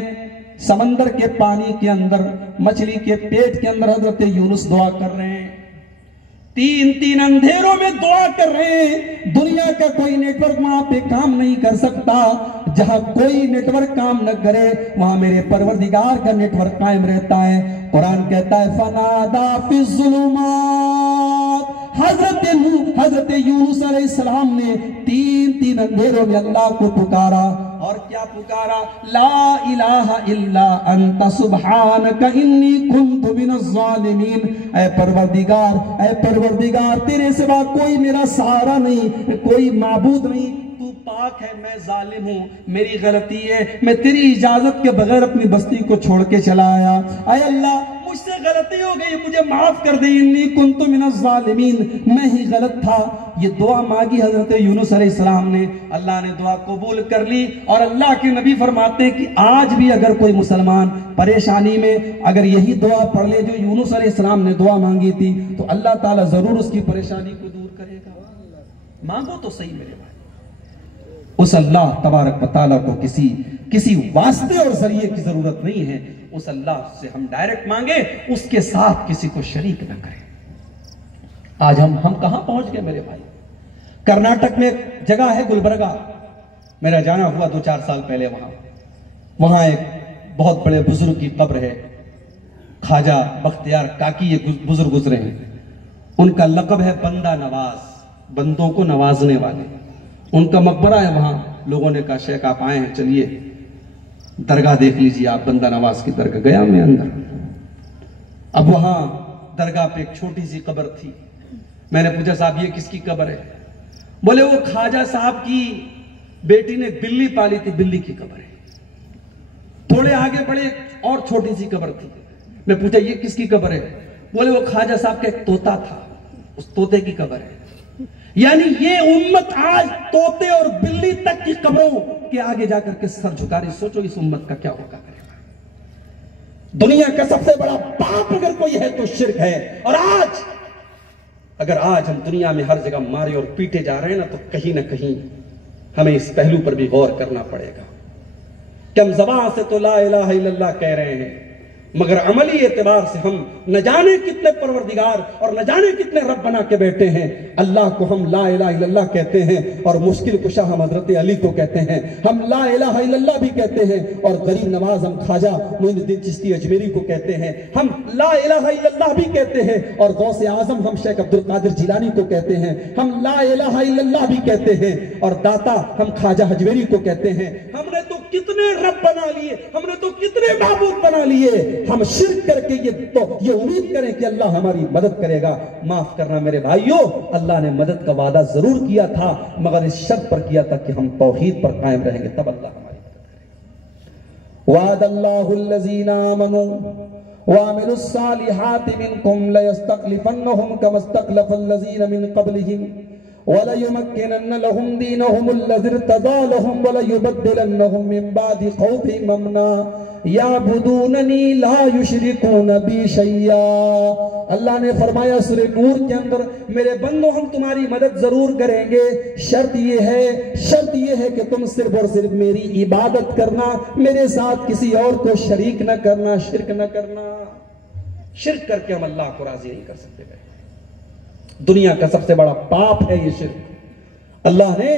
समंदर के पानी के अंदर, मछली के पेट के अंदर हजरत यूनुस दुआ कर रहे हैं। तीन अंधेरों में दुआ कर रहे हैं। दुनिया का कोई नेटवर्क वहां पे काम नहीं कर सकता। जहां कोई नेटवर्क काम न करे वहां मेरे परवरदिगार का नेटवर्क कायम रहता है। कुरान कहता है फनादा फिज़्ज़ुलुमात हजरत यूनुस अलैहिस्सलाम ने तीन अंधेरों में अल्लाह को पुकारा, और क्या पुकारा? ला इलाहा इल्ला अंता सुब्हानका इन्नी कुन्तु मिनज़ ज़ालिमीन। ऐ परवरदिगार, तेरे सिवा कोई मेरा सहारा नहीं, कोई माबूद नहीं, तू पाक है, मैं जालिम हूँ, मेरी गलती है, मैं तेरी इजाजत के बगैर अपनी बस्ती को छोड़ के चला आया। ऐ अल्लाह, मुझसे गलती हो गई, मुझे माफ कर दे, इन्नी कुन्तु मिनज़ ज़ालिमीन, मैं ही गलत था। ये दुआ मांगी हजरत यूनुस अलैहिस्सलाम ने, अल्लाह ने दुआ कबूल कर ली। और अल्लाह के नबी फरमाते हैं कि आज भी अगर कोई मुसलमान परेशानी में अगर यही दुआ पढ़ ले जो यूनुस अलैहिस्सलाम ने दुआ मांगी थी, तो अल्लाह ताला जरूर उसकी परेशानी को दूर करेगा। मांगो तो सही मेरे भाई, उस अल्लाह तबारक व तआला को किसी वास्ते और जरिए की जरूरत नहीं है। उस अल्लाह से हम डायरेक्ट मांगे, उसके साथ किसी को शरीक न करें। आज हम कहां पहुंच गए मेरे भाई। कर्नाटक में एक जगह है गुलबर्गा, मेरा जाना हुआ 2-4 साल पहले। वहां एक बहुत बड़े बुजुर्ग की कब्र है, ख्वाजा बख्तियार काकी ये बुजुर्ग गुजरे हैं। उनका लक़ब है बंदा नवाज, बंदों को नवाजने वाले। उनका मकबरा है वहां। लोगों ने कहा शेख आप आए हैं, चलिए दरगाह देख लीजिए आप। बंदा नवाज की दरगाह गया मैं अंदर। अब वहां दरगाह पे एक छोटी सी कब्र थी। मैंने पूछा साहब ये किसकी कब्र है? बोले वो ख्वाजा साहब की बेटी ने बिल्ली पाली थी, बिल्ली की कब्र है। थोड़े आगे बढ़े और छोटी सी कब्र थी। मैं पूछा ये किसकी कब्र है? बोले वो ख्वाजा साहब का एक तोता था, उस तोते की कब्र है। यानी ये उम्मत आज तोते और बिल्ली तक की कब्रों के आगे जाकर के सर झुका रही। सोचो इस उम्मत का क्या होगा करेगा। दुनिया का सबसे बड़ा पाप अगर कोई है तो शिर्क है। और अगर आज हम दुनिया में हर जगह मारे और पीटे जा रहे हैं ना, तो कहीं ना कहीं हमें इस पहलू पर भी गौर करना पड़ेगा कि हम ज़बान से तो ला इलाहा इल्लल्लाह कह रहे हैं, मगर अमली एतबार से हम न जाने कितने परवरदिगार और न जाने कितने रब बना के बैठे हैं। अल्लाह को हम ला इलाहा इल्लल्लाह कहते हैं, और मुश्किल कुशा हम हजरत अली को कहते हैं। हम ला इलाहा इल्लल्लाह भी कहते हैं, और गरीब नवाज हम ख्वाजा मोइनुद्दीन चिश्ती अजमेरी को कहते हैं। हम ला इलाहा इल्लल्लाह भी कहते हैं, और गौसे आजम हम शेख अब्दुल कादिर जिलानी को कहते हैं। हम ला इलाहा इल्लल्लाह भी कहते हैं, और दाता हम ख्वाजा हजवेरी को कहते हैं। हमने तो कितने रब बना लिए, हमने तो कितने माबूद बना लिए। हम शिर्क करके ये उम्मीद करें कि अल्लाह हमारी मदद करेगा। माफ करना मेरे भाइयों, अल्लाह ने मदद का वादा जरूर किया था, मगर इस शर्त पर किया था कि हम तौहीद पर कायम रहेंगे, तब अल्लाह हमारी मदद करेगा। वादल्लाहुल्लज़ीना आमनू वअमिलुस्सालिहाति मिनकुम लयस्तखलिफन्नहुम कमस्तखलफल्लज़ीना मिन क़ब्लिहिम वलयुमक्किनन्न लहुम दीनहुमुल्लज़ी इर्तज़ा लहुम वलयुबद्दिलन्नहुम मिन बादि खौफिहिम अमना याबुदूननी ला युशरिकून बी शैया। अल्लाह ने फरमाया सूरह नूर के अंदर, मेरे बंदों हम तुम्हारी मदद जरूर करेंगे, शर्त ये है कि तुम सिर्फ और सिर्फ मेरी इबादत करना, मेरे साथ किसी और को शरीक न करना, शिर्क न करना। शिर्क करके हम अल्लाह को राजी नहीं कर सकते। दुनिया का सबसे बड़ा पाप है ये शिर्क। अल्लाह ने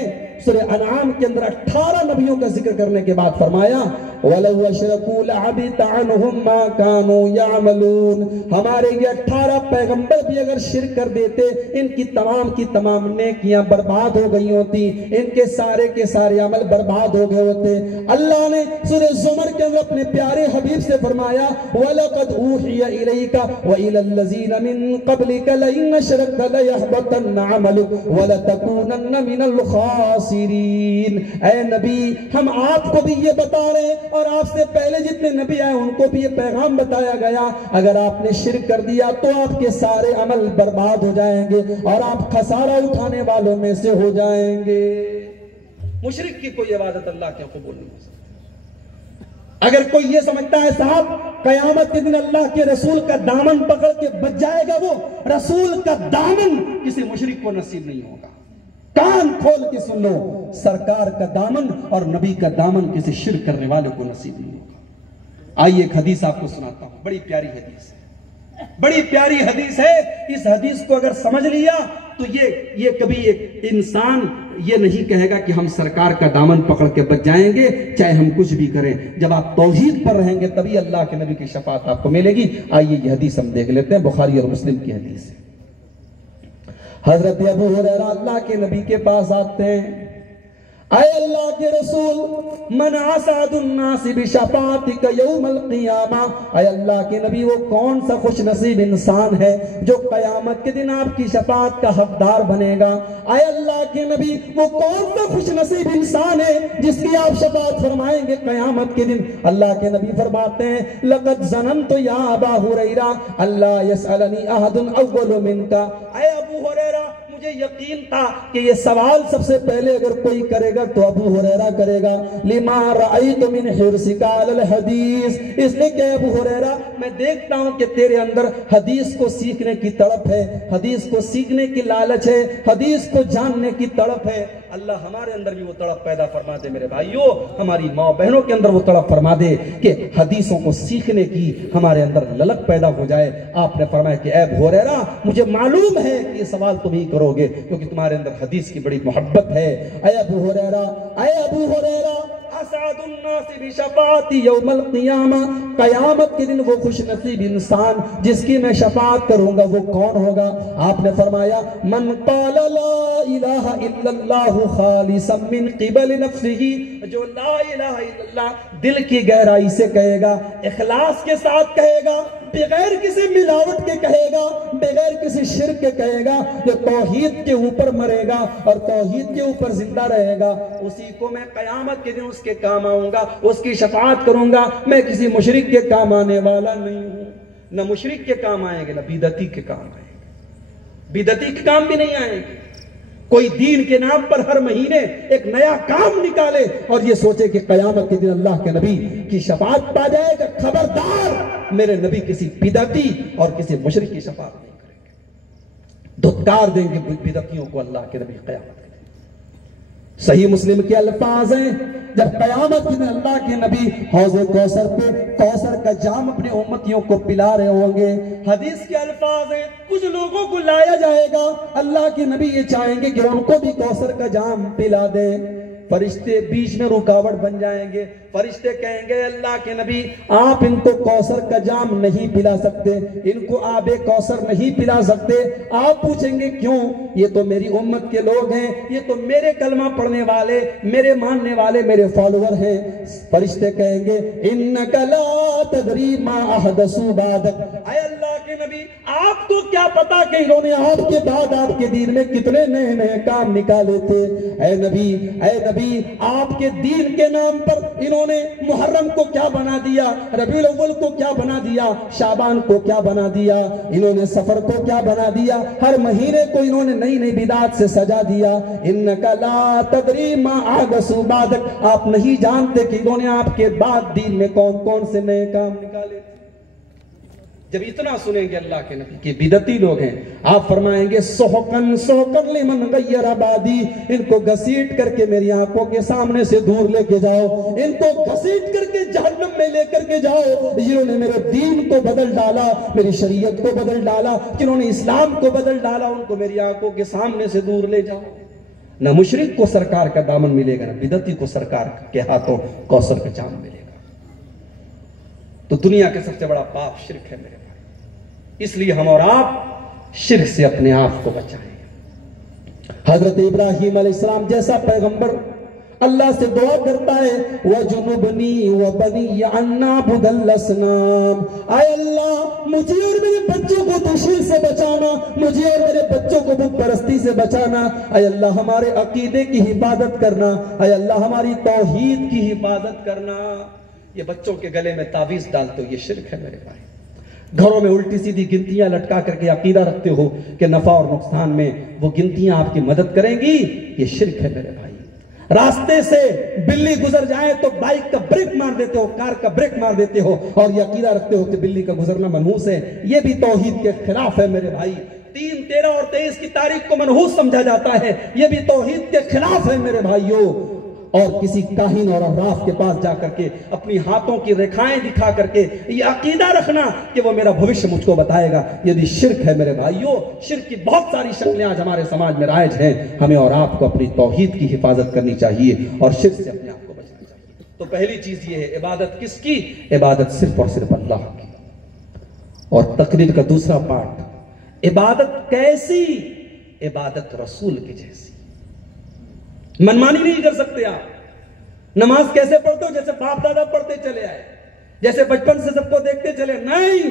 सूरह अनआम के अंदर 18 नबियों का जिक्र करने के बाद फरमाया वलौ अशरकू लहबित अन्हुम मा कानू यामलून। हमारे ये 18 पैगंबर भी अगर शिर्क कर देते, इनकी तमाम नेकियां बर्बाद हो गई होती, इनके सारे के सारे अमल बर्बाद हो गए होते। अल्लाह ने सूरह ज़ुमर के अंदर अपने प्यारे हबीब से फरमाया वलक़द ऊहिया इलैका व इलल्लज़ीना मिन क़ब्लिका लइन अशरकता लयहबतन्न अमलुक वलतकूनन्न मिनल खासिरीन। ऐ नबी, हम आपको भी ये बता रहे हैं और आपसे पहले जितने नबी आए उनको भी ये पैगाम बताया गया, अगर आपने शिर्क कर दिया तो आपके सारे अमल बर्बाद हो जाएंगे और आप खसारा उठाने वालों में से हो जाएंगे। मुशरिक की कोई इबादत अल्लाह के कबूल नहीं हो सकती। अगर कोई ये समझता है साहब कयामत के दिन अल्लाह के रसूल का दामन पकड़ के बच जाएगा, वो रसूल का दामन किसी मुशरिक को नसीब नहीं होगा। कान खोल के सुन लो, सरकार का दामन और नबी का दामन किसी शिर्क करने वाले को नसीब नहीं होगा। आइए एक हदीस आपको सुनाता हूं, बड़ी प्यारी हदीस है, बड़ी प्यारी हदीस है। इस हदीस को अगर समझ लिया तो ये कभी एक इंसान ये नहीं कहेगा कि हम सरकार का दामन पकड़ के बच जाएंगे चाहे हम कुछ भी करें। जब आप तौहीद पर रहेंगे तभी अल्लाह के नबी की शफाअत आपको मिलेगी। आइए ये हदीस हम देख लेते हैं, बुखारी और मुस्लिम की हदीस है। हजरत अबू हुरैरा अल्लाह के नबी के पास आते हैं, आए अल्लाह के रसूल, मन आसादुन्नास बिशफातिक यौमल क़ियामा, आए अल्लाह के नबी वो कौन सा खुश नसीब इंसान है जो कयामत के दिन आपकी शफाअत का हकदार बनेगा। आए अल्लाह के नबी वो कौन सा खुश नसीब इंसान है जिसकी आप शफाअत फरमाएंगे कयामत के दिन। अल्लाह के नबी फरमाते हैं, लक़द ज़ननतु या अबा हुरैरा अल्लाह यसअलनी अहदुन अव्वलु मिनका, आए अबू हुरैरा मुझे यकीन था कि ये सवाल सबसे पहले अगर कोई करेगा तो अबू हुरैरा करेगा। लिमा रअयतु मिन हिर्सिका अलल हदीस, इसलिए कि अबू हुरैरा मैं देखता हूं कि तेरे अंदर हदीस को सीखने की तड़प है, हदीस को सीखने की लालच है, हदीस को जानने की तड़प है। अल्लाह हमारे अंदर भी वो तड़प पैदा फरमा दे मेरे भाइयों, हमारी माँ बहनों के अंदर वो तड़प फरमा दे कि हदीसों को सीखने की हमारे अंदर ललक पैदा हो जाए। आपने फरमाया कि ऐ अबू हुरैरा मुझे मालूम है कि ये सवाल तुम ही करोगे क्योंकि तुम्हारे अंदर हदीस की बड़ी मोहब्बत है। ऐ अबू हुरैरा, ऐ अबू हुरैरा असअदुन्नास बिशफाअती यौमल क़ियामा, कयामत के दिन वो खुश नसीब इंसान जिसकी मैं शफाअत करूंगा वो कौन होगा। आपने फरमाया, मन क़ाला ला इलाहा इल्लल्लाहु खालिसन मिन क़िबल नफ्सिही, जो ला इलाहा इल्लल्लाह दिल की गहराई से कहेगा, इखलास के साथ कहेगा, बगैर किसी मिलावट के कहेगा, बगैर किसी शिर्क के कहेगा, जो तौहीद के ऊपर मरेगा और तौहीद के ऊपर जिंदा रहेगा, उसी को मैं कयामत के दिन उसके काम आऊंगा, उसकी शफाअत करूंगा। मैं किसी मुशरिक के काम आने वाला नहीं हूं, न मुशरिक के काम आएंगे न बिदअती के काम आएंगे, बिदअती के काम भी नहीं आएंगे। कोई दीन के नाम पर हर महीने एक नया काम निकाले और ये सोचे कि कयामत के दिन अल्लाह के नबी की शफाअत पा जाएगा, खबरदार मेरे नबी किसी बिदअती और किसी मुशरिक की शफाअत नहीं करेंगे, धुतकार देंगे बिदअतियों को अल्लाह के नबी कयामत के दिन। सही मुस्लिम के अल्फाज हैं, जब कयामत के दिन अल्लाह के नबी हौज़े कौसर पे कौसर का जाम अपने उम्मतियों को पिला रहे होंगे। हदीस के अल्फाज हैं, कुछ लोगों को लाया जाएगा, अल्लाह के नबी ये चाहेंगे कि उनको भी कौसर का जाम पिला दे। फरिश्ते बीच में रुकावट बन जाएंगे, फरिश्ते कहेंगे अल्लाह के नबी आप इनको कौसर का जाम नहीं पिला सकते, इनको आबे कौसर नहीं पिला सकते। आप पूछेंगे क्यों? ये तो मेरी उम्मत के लोग हैं, ये तो मेरे कलमा पढ़ने वाले, मेरे मानने वाले, मेरे फॉलोअर हैं। फरिश्ते कहेंगे इन्नका ला तदरी मा अहदसू बादक, ऐ अल्लाह के नबी आप तो क्या पता कि इन्होंने आपके बाद आपके दीन में कितने नए नए काम निकाले थे। ऐ नबी आपके दीन के नाम पर इन्होंने मुहर्रम को क्या बना दिया, रबीउल अव्वल को क्या बना दिया, शाबान को क्या बना दिया, इन्होंने सफर को क्या बना दिया, हर महीने को इन्होंने नई नई बिदात से सजा दिया। इन्नका ला तदरी मा अहदसू बादक, आप नहीं जानते कि इन्होंने आपके बाद दीन में कौन कौन से नए काम निकाले। जब इतना सुनेंगे अल्लाह के नबी के बिदती लोग हैं, आप फरमाएंगे सोहकन सोहकन लिमन गय्यर आबादी, इनको घसीट करके मेरी आंखों के सामने से दूर लेके जाओ, इनको घसीट करके जहन्नम में लेकर के जाओ, जिन्होंने मेरे दीन को बदल डाला, मेरी शरीयत को बदल डाला, जिन्होंने इस्लाम को बदल डाला, उनको मेरी आंखों के सामने से दूर ले जाओ। न मुशरिक को सरकार का दामन मिलेगा, न बिदती को सरकार के हाथों कौसर का जाम मिलेगा। तो दुनिया का सबसे बड़ा पाप शिर्क है मेरे भाई, इसलिए हम और आप शिर्क से अपने आप को बचाएं। हजरत इब्राहिम अलैहिस्सलाम जैसा पैगंबर अल्लाह से दुआ करता है, वजुनुबनी व बनी अन्ना बुदल असनाम, आय अल्लाह मुझे और मेरे बच्चों को तो शिर्क से बचाना, मुझे और मेरे बच्चों को बुत परस्ती से बचाना। आय अल्लाह हमारे अकीदे की हिफाजत करना, आय अल्लाह हमारी तौहीद की हिफाजत करना। ये बच्चों के गले में तावीज डालते हो, ये शिर्क है मेरे भाई। घरों में उल्टी सीधी गिनतियां लटका करके अकीदा रखते हो कि नफा और नुकसान में वो गिनतियां आपकी मदद करेंगी, ये शिर्क है मेरे भाई। रास्ते से बिल्ली गुजर जाए तो बाइक का ब्रेक मार देते हो, कार का ब्रेक मार देते हो और ये अकीदा रखते हो कि बिल्ली का गुजरना मनहूस है, ये भी तौहीद के खिलाफ है मेरे भाई। 3, 13 और 23 की तारीख को मनहूस समझा जाता है, ये भी तौहीद के खिलाफ है मेरे भाइयों। और किसी काहिन और अर्राफ के पास जाकर के अपनी हाथों की रेखाएं दिखा करके ये अकीदा रखना कि वो मेरा भविष्य मुझको बताएगा, यदि शिर्क है मेरे भाइयों। शिर्क की बहुत सारी शक्लें आज हमारे समाज में राइज हैं। हमें और आपको अपनी तौहीद की हिफाजत करनी चाहिए और शिर्क से अपने आप को बचाना चाहिए। तो पहली चीज ये है, इबादत किसकी? इबादत सिर्फ और सिर्फ अल्लाह की। और तकरीर का दूसरा पार्ट, इबादत कैसी? इबादत रसूल की जैसी। मनमानी नहीं कर सकते आप। नमाज कैसे पढ़ते हो? जैसे बाप दादा पढ़ते चले आए, जैसे बचपन से सबको देखते चले। नहीं,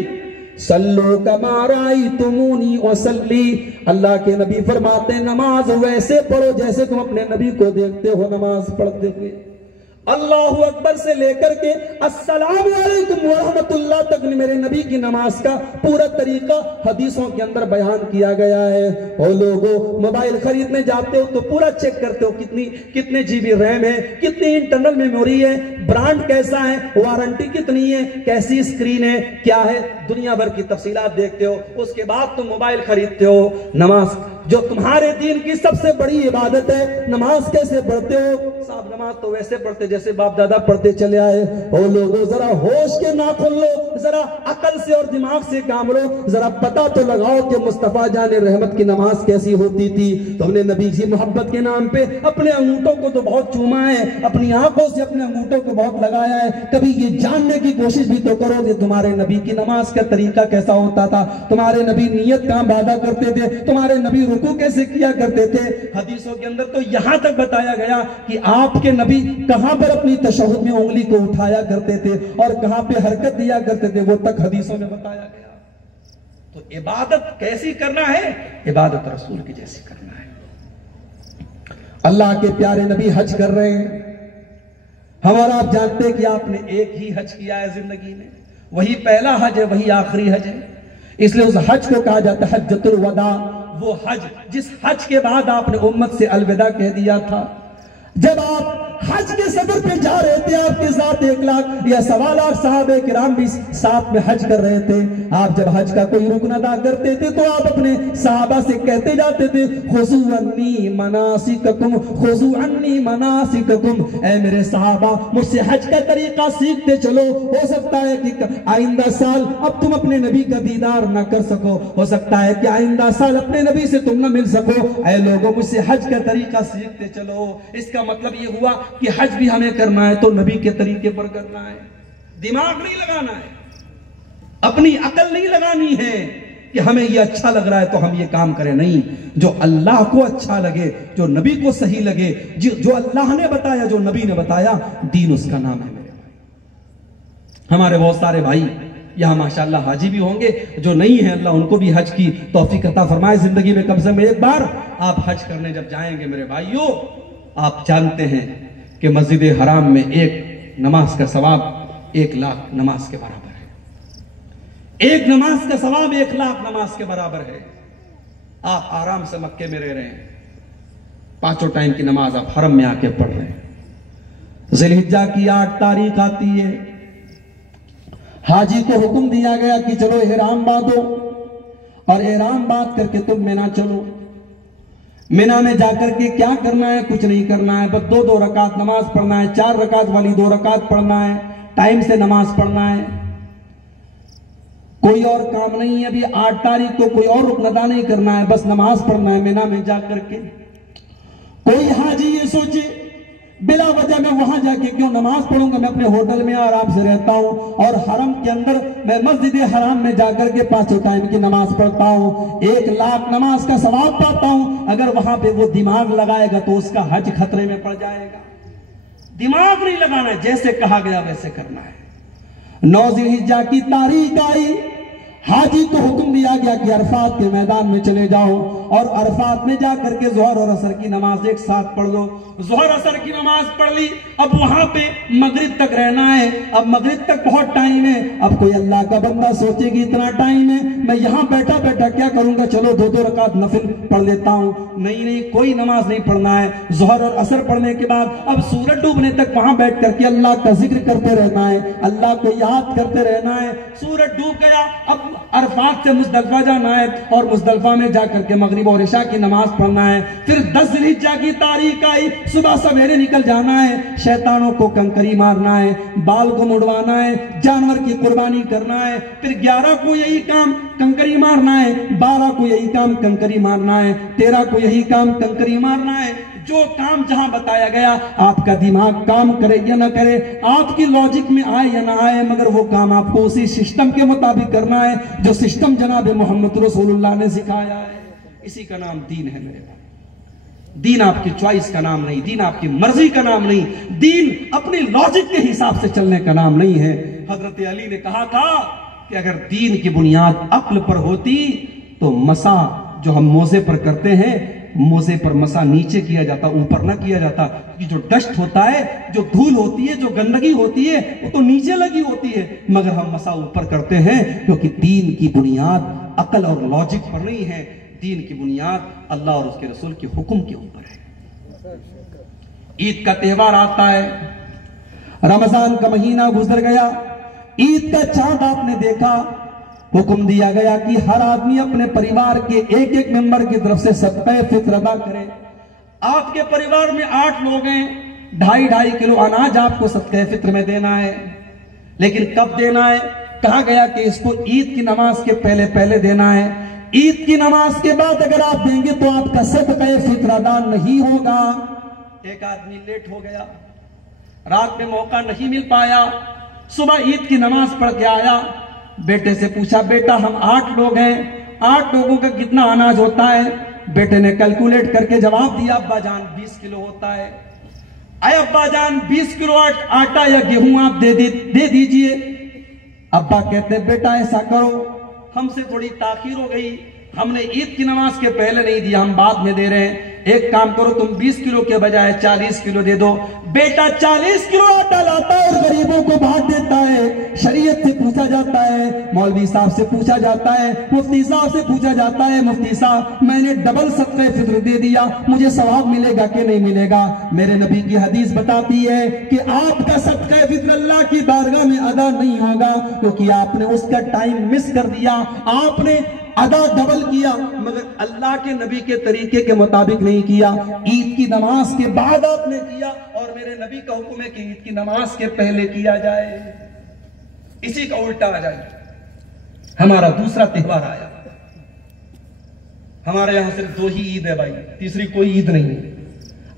सल्लो कमा रायतुमूनी वसल्ली, अल्लाह के नबी फरमाते हैं नमाज वैसे पढ़ो जैसे तुम अपने नबी को देखते हो नमाज पढ़ते हुए। अल्लाहु अकबर से लेकर के अस्सलाम वालेकुम व रहमतुल्लाह तक मेरे नबी की नमाज का पूरा तरीका हदीसों के अंदर बयान किया गया है। और लोगों, मोबाइल खरीदने जाते हो तो पूरा चेक करते हो कितने जीबी रैम है, कितनी इंटरनल मेमोरी है, ब्रांड कैसा है, वारंटी कितनी है, कैसी स्क्रीन है, क्या है, दुनिया भर की तफसीलात देखते हो। उसके बाद तुम मोबाइल खरीदते हो। नमाज जो तुम्हारे दीन की सबसे बड़ी इबादत है, नमाज कैसे पढ़ते हो? साहब नमाज तो वैसे पढ़ते जैसे बाप दादा पढ़ते चले आए। और लोगों, जरा होश के नाखुन लो, जरा अकल से और दिमाग से काम लो, जरा पता तो लगाओ कि मुस्तफा जाने रहमत की नमाज कैसी होती थी। तुमने नबी की मोहब्बत के नाम पे अपने अंगूठों को तो बहुत चूमा है, अपनी आंखों से अपने अंगूठों को बहुत लगाया है। कभी ये जानने की कोशिश भी तो करो कि तुम्हारे नबी की नमाज का तरीका कैसा होता था, तुम्हारे नबी नियत कहां बांधा करते थे, तुम्हारे नबी रुकू कैसे किया करते थे। हदीसों के अंदर तो यहां तक बताया गया कि आपके नबी कहां पर अपनी तशहुद में उंगली को उठाया करते थे और कहां पे हरकत दिया करते थे, वो तक हदीसों में बताया गया। तो इबादत कैसी करना है? इबादत रसूल की जैसी करना है। अल्लाह के प्यारे नबी हज कर रहे हैं। हमारा आप जानते हैं कि आपने एक ही हज किया है जिंदगी में, वही पहला हज है, वही आखिरी हज है। इसलिए उस हज को कहा जाता है हज्जतुल वदा। वो हज जिस हज के बाद आपने उम्मत से अलविदा कह दिया था। जब आप हज के सफर पे जा रहे थे, आपके साथ 1 लाख या 1.25 लाख सहाबे किराम भी साथ में हज कर रहे थे। आप जब हज का कोई रुकन अदा करते थे तो आप अपने सहाबा से कहते जाते थे, खुजू अन्नी मनासिककुम, खुजू अन्नी मनासिककुम, ऐ मेरे सहाबा मुझसे हज का तरीका सीखते चलो। हो सकता है कि आइंदा साल अब तुम अपने नबी का दीदार ना कर सको, हो सकता है कि आइंदा साल अपने नबी से तुम ना मिल सको। ऐ लोगों, मुझसे हज का तरीका सीखते चलो। इसका मतलब ये हुआ कि हज भी हमें करना है तो नबी के तरीके पर करना है। दिमाग नहीं लगाना है, अपनी अकल नहीं लगानी है कि हमें ये अच्छा लग रहा है तो हम ये काम करें। नहीं, जो अल्लाह को अच्छा लगे, जो नबी को सही लगे, जो अल्लाह ने बताया, जो नबी ने बताया, दीन उसका नाम है। मेरे भाई, हमारे बहुत सारे भाई यहां माशाअल्लाह हाजी भी होंगे, जो नहीं है अल्लाह उनको भी हज की तौफीक अता फरमाए। जिंदगी में कम से कम एक बार आप हज करने जब जाएंगे मेरे भाइयों, आप जानते हैं कि मस्जिद हराम में एक नमाज का सवाब 1 लाख नमाज के बराबर है। एक नमाज का सवाब 1 लाख नमाज के बराबर है। आप आराम से मक्के में रह रहे हैं, 5 टाइम की नमाज आप हरम में आके पढ़ रहे हैं। जिलहिज्जा की 8 तारीख आती है, हाजी को हुक्म दिया गया कि चलो एहराम बांधो और एहराम बांध करके तुम मिना चलो। मिना में जाकर के क्या करना है? कुछ नहीं करना है, बस 2-2 रकात नमाज पढ़ना है, 4 रकात वाली 2 रकात पढ़ना है, टाइम से नमाज पढ़ना है, कोई और काम नहीं है। अभी 8 तारीख को कोई और रुकन अदा नहीं करना है, बस नमाज पढ़ना है मिना में जाकर के। कोई हाजी ये सोचे बिला वजह मैं वहां जाके क्यों नमाज पढ़ूंगा, मैं अपने होटल में आराम से रहता हूं और हरम के अंदर मैं मस्जिद हराम में जाकर के 5 टाइम की नमाज पढ़ता हूं, 1 लाख नमाज का सवाब पाता हूं। अगर वहां पे वो दिमाग लगाएगा तो उसका हज खतरे में पड़ जाएगा। दिमाग नहीं लगाना है, जैसे कहा गया वैसे करना है। 9 जिलहिज्जा की तारीख आई, हाजी को हुक्म दिया गया कि अरफात के मैदान में चले जाओ और अरफात में जाकर के जोहर और असर की नमाज एक साथ पढ़ लो। जोहर असर की नमाज पढ़ ली, अब वहां पे मगरिब तक रहना है। अब मगरिब तक बहुत टाइम है। अब कोई अल्लाह का बंदा सोचेगी इतना टाइम है, मैं यहां बैठा बैठा क्या करूंगा, चलो 2-2 रकात नफिल पढ़ लेता हूं। नहीं, कोई नमाज नहीं पढ़ना है। जोहर और असर पढ़ने के बाद अब सूरज डूबने तक वहां बैठ करके अल्लाह का जिक्र करते रहना है, अल्लाह को याद करते रहना है। सूरज डूब गया, अब अरफात से मुजदलफा जाना है और मुजदलफा में जाकर के मगरिब और इशा की नमाज पढ़ना है। फिर 10 जिलहिज्जा की तारीख आई, सुबह सवेरे निकल जाना है, शैतानों को कंकरी मारना है, बाल को मुड़वाना है, जानवर की कुर्बानी करना है। फिर 11 को यही काम कंकरी मारना है, 12 को यही काम कंकरी मारना है, 13 को यही काम कंकरी मारना है। जो काम जहां बताया गया, आपका दिमाग काम करे या ना करे, आपकी लॉजिक में आए या ना आए, मगर वो काम आपको उसी सिस्टम के मुताबिक करना है जो सिस्टम जनाब मोहम्मद रसूलुल्लाह ने सिखाया है। इसी का नाम दीन है मेरे भाई। दीन आपकी चॉइस का नाम नहीं, दीन आपकी मर्जी का नाम नहीं, दीन अपनी लॉजिक के हिसाब से चलने का नाम नहीं है। हजरत अली ने कहा था कि अगर दीन की बुनियाद अक्ल पर होती तो मसा जो हम मोजे पर करते हैं, मोजे पर मसा नीचे किया जाता, ऊपर ना किया जाता। क्योंकि जो डस्ट होता है, जो धूल होती है, जो गंदगी होती है, वो तो नीचे लगी होती है, मगर हम मसा ऊपर करते हैं क्योंकि दीन की बुनियाद अकल और लॉजिक पर नहीं है, दीन की बुनियाद अल्लाह और उसके रसूल के हुक्म के ऊपर है। ईद का त्योहार आता है, रमजान का महीना गुजर गया, ईद का चांद आपने देखा, हुक्म दिया गया कि हर आदमी अपने परिवार के एक एक मेंबर की तरफ से सदक़े फित्र अदा करे। आपके परिवार में 8 लोग हैं, 2.5 किलो अनाज आपको सदक़े फित्र में देना है। लेकिन कब देना है? कहा गया कि इसको ईद की नमाज के पहले पहले देना है। ईद की नमाज के बाद अगर आप देंगे तो आपका सदक़े फित्र अदा नहीं होगा। एक आदमी लेट हो गया, रात में मौका नहीं मिल पाया, सुबह ईद की नमाज पढ़ के आया, बेटे से पूछा, बेटा हम 8 लोग हैं, 8 लोगों का कितना अनाज होता है? बेटे ने कैलकुलेट करके जवाब दिया, अब्बा जान 20 किलो होता है। अरे अब्बा जान 20 किलो आटा या गेहूं आप दे दीजिए। अब्बा कहते, बेटा ऐसा करो, हमसे थोड़ी ताखीर हो गई, हमने ईद की नमाज के पहले नहीं दिया, हम बाद में दे रहे हैं। एक काम करो, तुम 20 किलो के बजाय 40 किलो दे दो। बेटा 40 किलो आटा लाता है और गरीबों को बांट देता है। शरीयत से पूछा जाता है, मौलवी साहब से पूछा जाता है, मुफ्ती साहब से पूछा जाता है, मुफ्ती साहब मैंने डबल सदक़े फित्र दे दिया, मुझे सवाब मिलेगा कि नहीं मिलेगा? मेरे नबी की हदीस बताती है कि आपका सदक़े फित्र अल्लाह की बारगाह में अदा नहीं होगा, क्योंकि आपने उसका टाइम मिस कर दिया, आपने अदा डबल किया, मगर अल्लाह के नबी के तरीके के मुताबिक नहीं किया। ईद की नमाज के बाद आपने किया, और मेरे नबी का हुक्म है कि ईद की नमाज के पहले किया जाए। इसी का उल्टा आ जाए। हमारा दूसरा त्योहार आया, हमारे यहां सिर्फ 2 ही ईद है भाई, तीसरी कोई ईद नहीं है।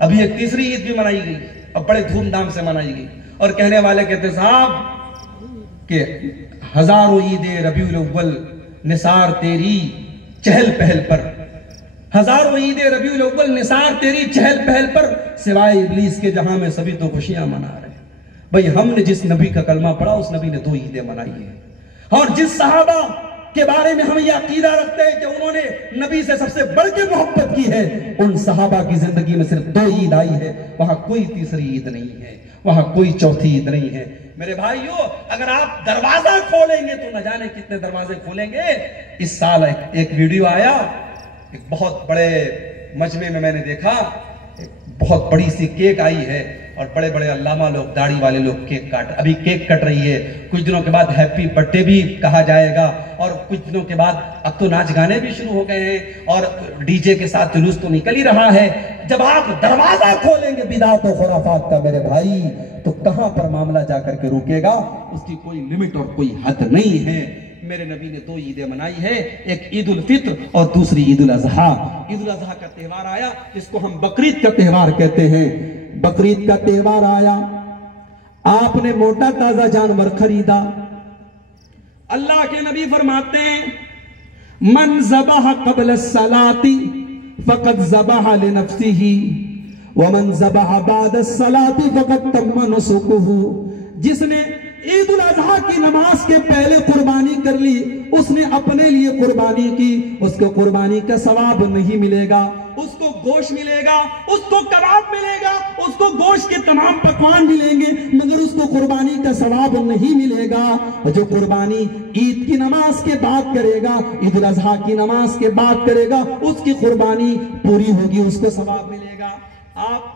अभी एक तीसरी ईद भी मनाई गई और बड़े धूमधाम से मनाई गई, और कहने वाले कहते साहब कि हजारों ईदें रबीउल अव्वल निसार तेरी चहल पहल पर, हजारों ईदें रबीउल अव्वल निसार तेरी चहल पहल पर, सिवाय इब्लीस के जहां में सभी तो खुशियां मना रहे। भाई हमने जिस नबी का कलमा पढ़ा उस नबी ने 2 ईदें मनाई है, और जिस सहाबा के बारे में हम यह अकीदा रखते हैं कि उन्होंने नबी से सबसे बढ़ के मोहब्बत की है, उन सहाबा की जिंदगी में सिर्फ 2 ईद आई है, वहां कोई तीसरी ईद नहीं है, वहां कोई चौथी ईद नहीं है। मेरे भाइयों, अगर आप दरवाजा खोलेंगे तो न जाने कितने दरवाजे खोलेंगे। इस साल एक वीडियो आया, एक बहुत बड़े मजमे में मैंने देखा, एक बहुत बड़ी सी केक आई है और बड़े बड़े अल्लामा लोग, दाढ़ी वाले लोग केक काट, अभी केक कट रही है, कुछ दिनों के बाद हैप्पी बर्थडे भी कहा जाएगा, और कुछ दिनों के बाद अब तो नाच गाने भी शुरू हो गए हैं, और डीजे के साथ जुलूस तो निकल ही रहा है। जब आप दरवाजा खोलेंगे बिदात और खुराफात का मेरे भाई, तो कहां पर मामला जाकर के रुकेगा, उसकी कोई लिमिट और कोई हद नहीं है। मेरे नबी ने 2 ईदें मनाई है, एक ईद उल फित्र और दूसरी ईद उल अजहा। ईद उल अजहा का त्योहार आया, जिसको हम बकरीद का त्योहार कहते हैं। बकरीद का त्योहार आया, आपने मोटा ताजा जानवर खरीदा। अल्लाह के नबी फरमाते हैं, मन ज़बह क़ब्ल सलाती फ़क़द ज़बह लिनफ़्सिही व मन ज़बह बाद सलाती फ़क़द तम्म नुसुकुहु। जिसने ईद उल अजहा की नमाज के पहले कुर्बानी कर ली, उसने अपने लिए कुर्बानी की, उसको कुर्बानी का सवाब नहीं मिलेगा, उसको गोश्त मिलेगा, उसको कबाब मिलेगा, उसको गोश्त के तमाम पकवान मिलेंगे, मगर उसको कुर्बानी का सवाब नहीं मिलेगा। जो कुर्बानी ईद की नमाज के बाद करेगा, ईद उल अजहा की नमाज के बाद करेगा, उसकी कुर्बानी पूरी होगी, उसको सवाब मिलेगा। आप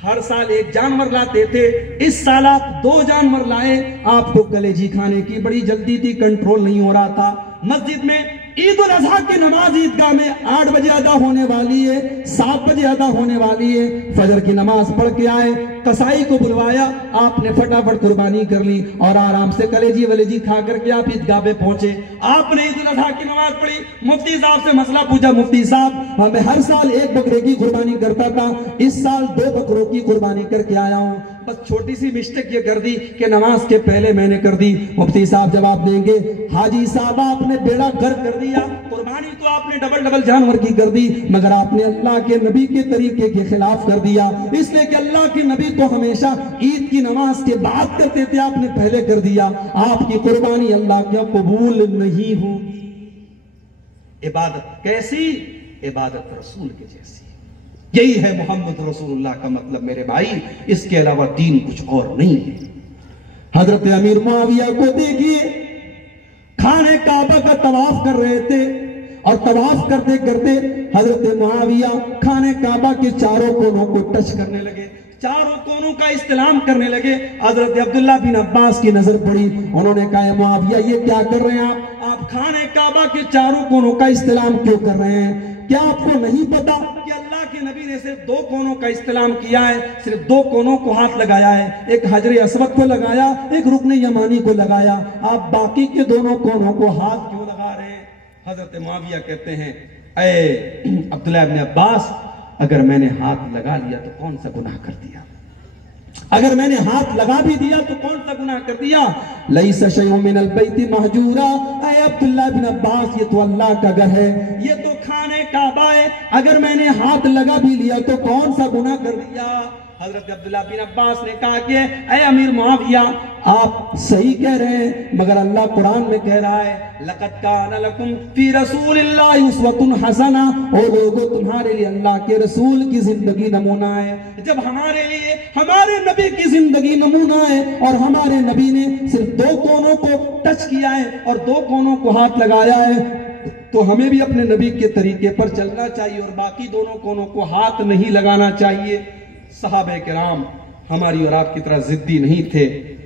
हर साल एक जानवर लाते थे, इस साल आप 2 जानवर लाए। आपको कलेजी खाने की बड़ी जल्दी थी, कंट्रोल नहीं हो रहा था। मस्जिद में ईद उल अजहा की नमाज ईदगाह में 8 बजे अदा होने वाली है, 7 बजे अदा होने वाली है। फजर की नमाज पढ़ के आए, कसाई को बुलवाया, आपने फटाफट कुर्बानी कर ली और आराम से कलेजी वलेजी खा करके आप ईदगाह पे पहुंचे। आपने ईद उल अजहा की नमाज पढ़ी, मुफ्ती साहब से मसला पूछा, मुफ्ती साहब मैं हर साल 1 बकरे की कुर्बानी करता था, इस साल 2 बकरों की कुर्बानी करके आया हूं, बस छोटी सी मिस्टेक ये कर दी कि नमाज के पहले मैंने कर दी। मुफ्ती साहब जवाब देंगे, हाजी साहब आपने बेड़ा गर्क कर दिया, कुर्बानी तो आपने डबल जानवर की कर दी, मगर आपने अल्लाह के नबी के तरीके के खिलाफ कर दिया। इसलिए कि अल्लाह के नबी तो हमेशा ईद की नमाज के बाद करते थे, आपने पहले कर दिया। आपकी कुर्बानी अल्लाह के कबूल नहीं होगी। इबादत कैसी? इबादत रसूल के जैसी। यही है मोहम्मद रसूलुल्लाह का मतलब मेरे भाई, इसके अलावा दीन कुछ और नहीं है। हजरत अमीर मुआविया को देखिए, खाने काबा का तवाफ कर रहे थे और तवाफ करते करते हजरत मुआविया खाने काबा के चारों कोनों को टच करने लगे, चारों कोनों का इस्तेलाम करने लगे। हजरत अब्दुल्ला बिन अब्बास की नजर पड़ी, उन्होंने कहा, मुआविया ये क्या कर रहे हैं आप खाने काबा के चारों कोनों का इस्तेलाम क्यों कर रहे हैं? क्या आपको नहीं पता कि अल्लाह के नबी ने सिर्फ 2 कोनों का इस्तेलाम किया है, सिर्फ 2 कोनों को हाथ लगाया है, एक हजर अस्वद को लगाया, एक रुकन यमानी को लगाया, आप बाकी के दोनों कोनों को हाथ क्यों लगा रहे हैं? हजरत मुआविया कहते हैं, ऐ अब्दुल्ला इब्न अब्बास, अगर मैंने हाथ लगा लिया तो कौन सा गुनाह कर दिया? अगर मैंने हाथ लगा भी दिया तो कौन सा गुनाह कर दिया? लईसा शैउन मिनल बैति महजूरा, ऐ अब्दुल्ला बिन अब्बास, ये तो अल्लाह का घर है, ये तो खाने काबा है, अगर मैंने हाथ लगा भी लिया तो कौन सा गुनाह कर दिया? हजरत अब्दुल्ला बिन अब्बास ने कहा कि ऐ अमीर मुआविया, आप सही कह रहे हैं, मगर अल्लाह कुरान में कह रहा है, लक़द काना लकुम फी रसूलिल्लाहि उस्वतुन हसना, ओ लोगों तुम्हारे लिए अल्लाह के रसूल की जिंदगी नमूना है। जब हमारे लिए हमारे नबी की जिंदगी नमूना है और हमारे नबी ने सिर्फ 2 कोनों को टच किया है और 2 कोनों को हाथ लगाया है, तो हमें भी अपने नबी के तरीके पर चलना चाहिए और बाकी दोनों कोनों को हाथ नहीं लगाना चाहिए। सहाबे किराम हमारी और आपकी तरह जिद्दी नहीं थे,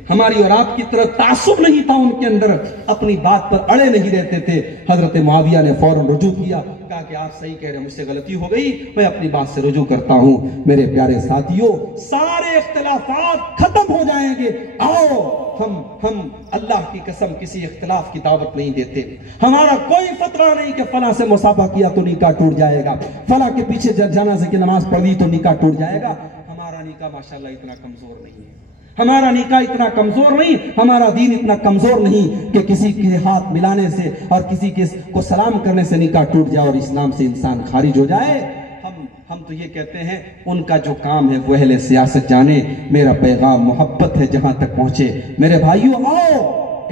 हमारी और आपकी तरह तासुब नहीं था उनके अंदर, अपनी बात पर अड़े नहीं रहते थे। हजरत मुआविया ने फौरन रुजू किया, कहा कि आप सही कह रहे हैं, मुझसे गलती हो गई, मैं अपनी बात से रुजू करता हूं। मेरे प्यारे साथियों, सारे इख्तिलाफात खत्म हो जाएंगे। आओ हम अल्लाह की कसम किसी इख्तिलाफ की दावत नहीं देते। हमारा कोई फतवा नहीं कि फला से मुसाफा किया तो निकाह टूट जाएगा, फला के पीछे जनाजे की नमाज पढ़ी तो निकाह टूट जाएगा। हमारा निकाह माशाल्लाह इतना कमजोर नहीं है, हमारा निकाह इतना कमजोर नहीं, हमारा दीन इतना कमजोर नहीं कि किसी के हाथ मिलाने से और किसी के को सलाम करने से निकाह टूट जाए और इस्लाम से इंसान खारिज हो जाए। हम तो ये कहते हैं, उनका जो काम है वो अहले सियासत जाने, मेरा पैगाम मोहब्बत है जहां तक पहुंचे। मेरे भाइयों, आओ,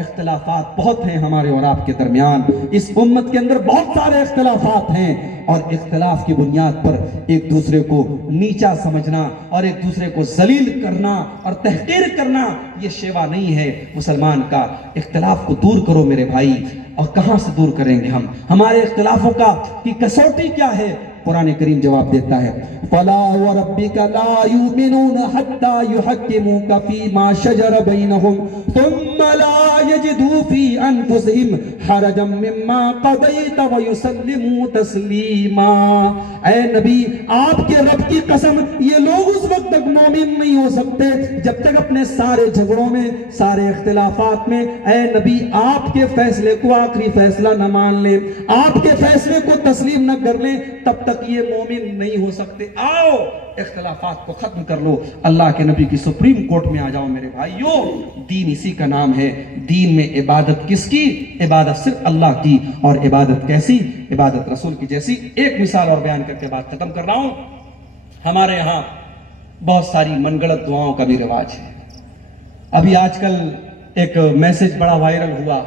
इख्तिलाफात बहुत हैं हमारे और आपके दरमियान, इस उम्मत के अंदर बहुत सारे इख्तिलाफात हैं, और इख्तिलाफ की बुनियाद पर एक दूसरे को नीचा समझना और एक दूसरे को जलील करना और तहकीर करना, ये शेवा नहीं है मुसलमान का। इख्तिलाफ को दूर करो मेरे भाई। और कहां से दूर करेंगे हम? हमारे इख्तिलाफों का की कसौटी क्या है? कुरान करीम जवाब देता है, फला व रब्बिका ला युमिनून हत्ता युहक्किमूका फीमा शजर बैनहुम थुम्मा ला यजिदू फी अनफुसिहिम हरजम मिम्मा क़दैत व युसल्लिमू तस्लीमा। ऐ नबी, आपके रब की कसम, ये लोग उस वक्त तक मोमिन नहीं हो सकते जब तक अपने सारे झगड़ों में, सारे इख्तिलाफात में, ऐ नबी, आपके फैसले को आखिरी फैसला न मान ले, आपके फैसले को तस्लीम न कर ले, तब तक ये मोमिन नहीं हो सकते। आओ, इख्तिलाफात को खत्म कर लो, अल्लाह के नबी की सुप्रीम कोर्ट में आ जाओ मेरे भाइयों। दीन इसी का नाम है। दीन में इबादत किसकी? इबादत सिर्फ अल्लाह की। और इबादत कैसी? इबादत रसूल की जैसी। एक मिसाल और बयान करके बात खत्म कर रहा हूं। हमारे यहां बहुत सारी मनगढ़ंत दुआओं का भी रिवाज है। अभी आजकल एक मैसेज बड़ा वायरल हुआ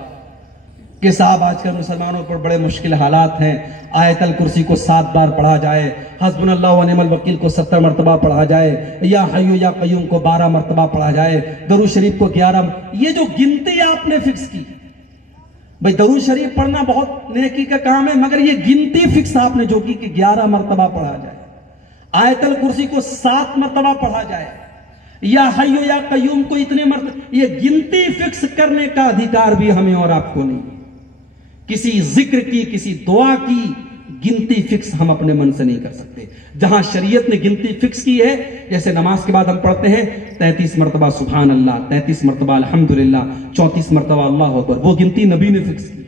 कि साहब आजकल मुसलमानों पर बड़े मुश्किल हालात हैं, आयतल कुर्सी को 7 बार पढ़ा जाए, हस्बुनल्लाहु व निअमल वकील को 70 मरतबा पढ़ा जाए, या हय्यु या कय्यूम को 12 मरतबा पढ़ा जाए, दरूद शरीफ को 11। ये जो गिनती आपने फिक्स की, भाई दरूद शरीफ पढ़ना बहुत नेकी का काम है, मगर ये गिनती फिक्स आपने जो की कि 11 मरतबा पढ़ा जाए, आयतल कुर्सी को 7 मरतबा पढ़ा जाए, या हय्यु या कय्यूम को इतने मरतबा, ये गिनती फिक्स करने का अधिकार भी हमें और आपको नहीं। किसी जिक्र की, किसी दुआ की गिनती फिक्स हम अपने मन से नहीं कर सकते। जहां शरीयत ने गिनती फिक्स की है, जैसे नमाज के बाद हम पढ़ते हैं 33 मरतबा सुभान अल्लाह, 33 मरतबा अल्हम्दुलिल्लाह, 34 मरतबा अल्लाह अकबर, वो गिनती नबी ने फिक्स की,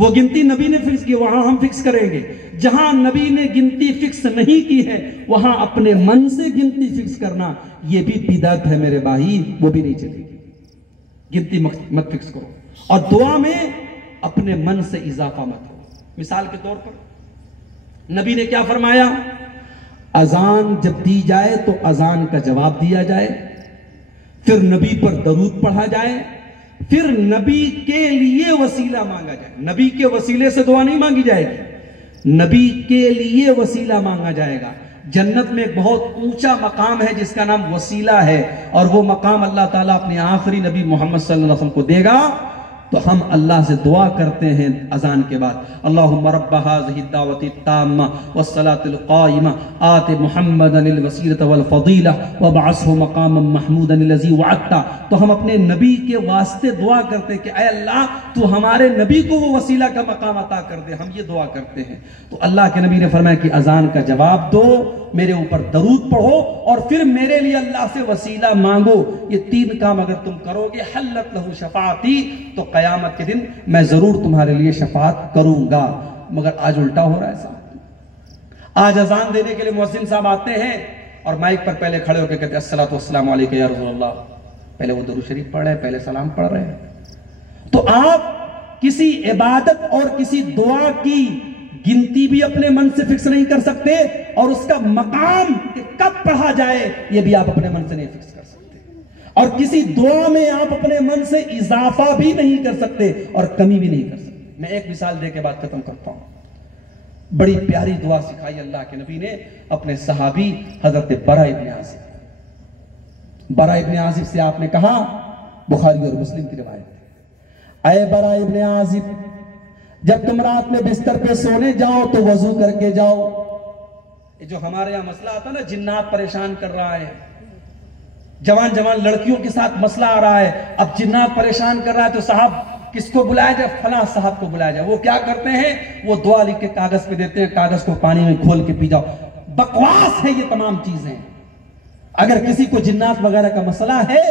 वो गिनती नबी ने फिक्स की, वहां हम फिक्स करेंगे। जहां नबी ने गिनती फिक्स नहीं की है वहां अपने मन से गिनती फिक्स करना यह भी बिदअत है मेरे भाई, वो भी नहीं चलेगी। गिनती मत फिक्स करो और दुआ में अपने मन से इजाफा मत करो। मिसाल के तौर पर नबी ने क्या फरमाया, अजान जब दी जाए तो अजान का जवाब दिया जाए, फिर नबी पर दरूद पढ़ा जाए, फिर नबी के लिए वसीला मांगा जाए। नबी के वसीले से दुआ नहीं मांगी जाएगी, नबी के लिए वसीला मांगा जाएगा। जन्नत में एक बहुत ऊंचा मकाम है जिसका नाम वसीला है, और वो मकाम अल्लाह ताला अपने आखिरी नबी मोहम्मद सल्लल्लाहु अलैहि वसल्लम को देगा। तो हम अल्लाह से दुआ करते हैं अजान के बाद, अल्लाहुम्मा रब्ब हाज़िहि दावति ताम्मा वस्सलातिल क़ाइमा आति मुहम्मदनिल वसीलत वल फज़ीला वबअसहु मक़ामम महमूदन लज़ी वअदता। तो हम अपने नबी के वास्ते दुआ करते हैं कि ऐ अल्लाह तू हमारे नबी को वो वसीला का मकाम अता कर दे, हम ये दुआ करते हैं। तो अल्लाह के नबी ने फरमाया कि अजान का जवाब दो, मेरे ऊपर दरूद पढ़ो और फिर मेरे लिए अल्लाह से वसीला मांगो। ये 3 काम अगर तुम करोगे, हल्लत लहू शफाअती, तो कयामत के दिन मैं जरूर तुम्हारे लिए शफाअत करूंगा। मगर आज उल्टा हो रहा है साहब। आज अजान देने के लिए मुअज्जिन साहब आते हैं और माइक पर पहले खड़े होकर कहते हैं अस्सलातु वस्सलामु अलैका या रसूलल्लाह। पहले वो दरूद शरीफ पढ़ रहे हैं, पहले सलाम पढ़ रहे हैं। तो आप किसी इबादत और किसी दुआ की गिनती भी अपने मन से फिक्स नहीं कर सकते, और उसका मकाम कि कब पढ़ा जाए ये भी आप अपने मन से नहीं फिक्स कर सकते, और किसी दुआ में आप अपने मन से इजाफा भी नहीं कर सकते और कमी भी नहीं कर सकते। मैं एक मिसाल दे के बात खत्म करता हूं। बड़ी प्यारी दुआ सिखाई अल्लाह के नबी ने अपने सहाबी हजरत बरा इब्न आज़िब। बरा इब्न आज़िब से आपने कहा, बुखारी और मुस्लिम की रिवायत है, ऐ बरा इब्न आज़िब, जब तुम रात में बिस्तर पे सोने जाओ तो वजू करके जाओ। ये जो हमारे यहां मसला आता है ना, जिन्नात परेशान कर रहा है, जवान जवान लड़कियों के साथ मसला आ रहा है, अब जिन्नात परेशान कर रहा है तो साहब किसको बुलाया जाए, फला साहब को बुलाया जाए। वो क्या करते हैं, वो दुआ लिख के कागज पे देते हैं, कागज को पानी में खोल के पी जाओ। बकवास है ये तमाम चीजें। अगर किसी को जिन्नात वगैरह का मसला है,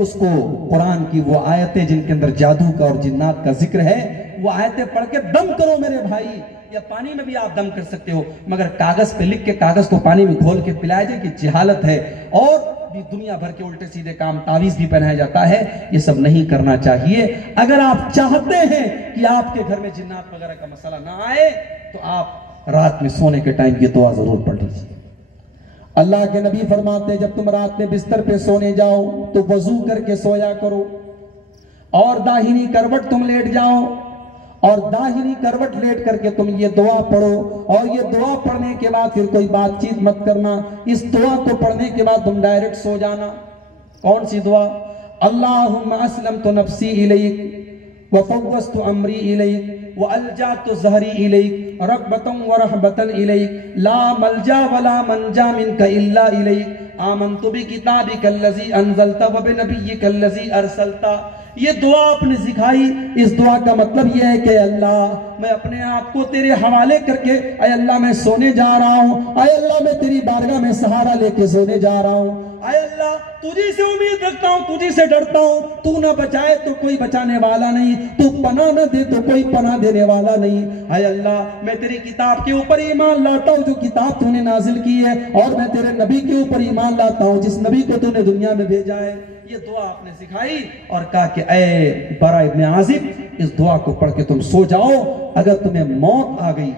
उसको कुरान की वो आयतें जिनके अंदर जादू का और जिन्नात का जिक्र है, वो आयतें पढ़ के दम करो मेरे भाई, या पानी में भी आप दम कर सकते हो, मगर कागज पे लिख के कागज को पानी में घोल के पिलाया जाए कि जहालत है। और भी दुनिया भर के उल्टे सीधे काम, तावीज भी पहनाया जाता है, ये सब नहीं करना चाहिए। अगर आप चाहते हैं कि आपके घर में जिन्नात वगैरह का मसला ना आए तो आप रात में सोने के टाइम ये दुआ जरूर पढ़ लीजिए। अल्लाह के नबी फरमाते हैं जब तुम रात में बिस्तर पे सोने जाओ तो वजू करके सोया करो, और दाहिनी करवट तुम लेट जाओ, और दाहिनी करवट लेट करके तुम ये दुआ पढ़ो, और ये दुआ पढ़ने के बाद फिर कोई बातचीत मत करना। इस दुआ को पढ़ने के बाद तुम डायरेक्ट सो जाना। कौन सी दुआ, अल्लाहुम्मा अस्लमतु नफ्सी इलैक व फव्वज़तु अमरी इलैक व अल्जातु ज़हरी इलैक रग़बतन व रहबतन इलैक ला मलजा वला मंजा मिनका इल्ला इलैक आमनतु बिकिताबिकल्लज़ी अंज़लता व बिनबिय्यिकल्लज़ी अरसलता। ये दुआ आपने सिखाई। इस दुआ का मतलब यह है कि अल्लाह मैं अपने आप को तेरे हवाले करके, अय अल्लाह मैं सोने जा रहा हूँ, अय अल्लाह मैं तेरी बारगाह में सहारा लेके सोने जा रहा हूँ, अय अल्लाह तुझी से उम्मीद रखता हूँ, तुझी से डरता हूँ। तू ना बचाए तो कोई बचाने वाला नहीं, तू पनाह न दे तो कोई पनाह देने वाला नहीं। अय अल्लाह मैं तेरी किताब के ऊपर ईमान लाता हूँ जो किताब तूने नाजिल की है, और मैं तेरे नबी के ऊपर ईमान लाता हूँ जिस नबी को तूने दुनिया में भेजा है। ये दुआ आपने सिखाई और कहा कि ऐ बरा इब्न आज़िब, इस दुआ को पढ़ के तुम सो जाओ। अगर तुम्हें मौत आ गई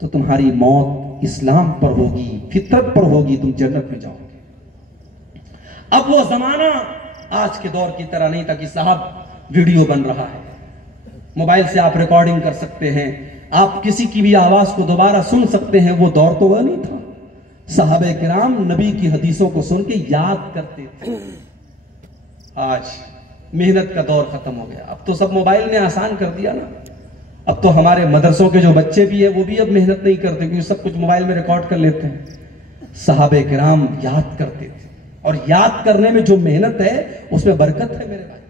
तो तुम्हारी मौत इस्लाम पर होगी, फितरत पर होगी, तुम जन्नत में जाओगे। अब वो जमाना आज के दौर की तरह नहीं था कि साहब वीडियो बन रहा है, मोबाइल से आप रिकॉर्डिंग कर सकते हैं, आप किसी की भी आवाज को दोबारा सुन सकते हैं। वो दौर तो वह नहीं था। सहाबे किराम नबी की हदीसों को सुन के याद करते थे। आज मेहनत का दौर खत्म हो गया, अब तो सब मोबाइल ने आसान कर दिया ना। अब तो हमारे मदरसों के जो बच्चे भी है वो भी अब मेहनत नहीं करते क्योंकि सब कुछ मोबाइल में रिकॉर्ड कर लेते हैं। सहाबे किराम याद करते थे, और याद करने में जो मेहनत है उसमें बरकत है मेरे भाई।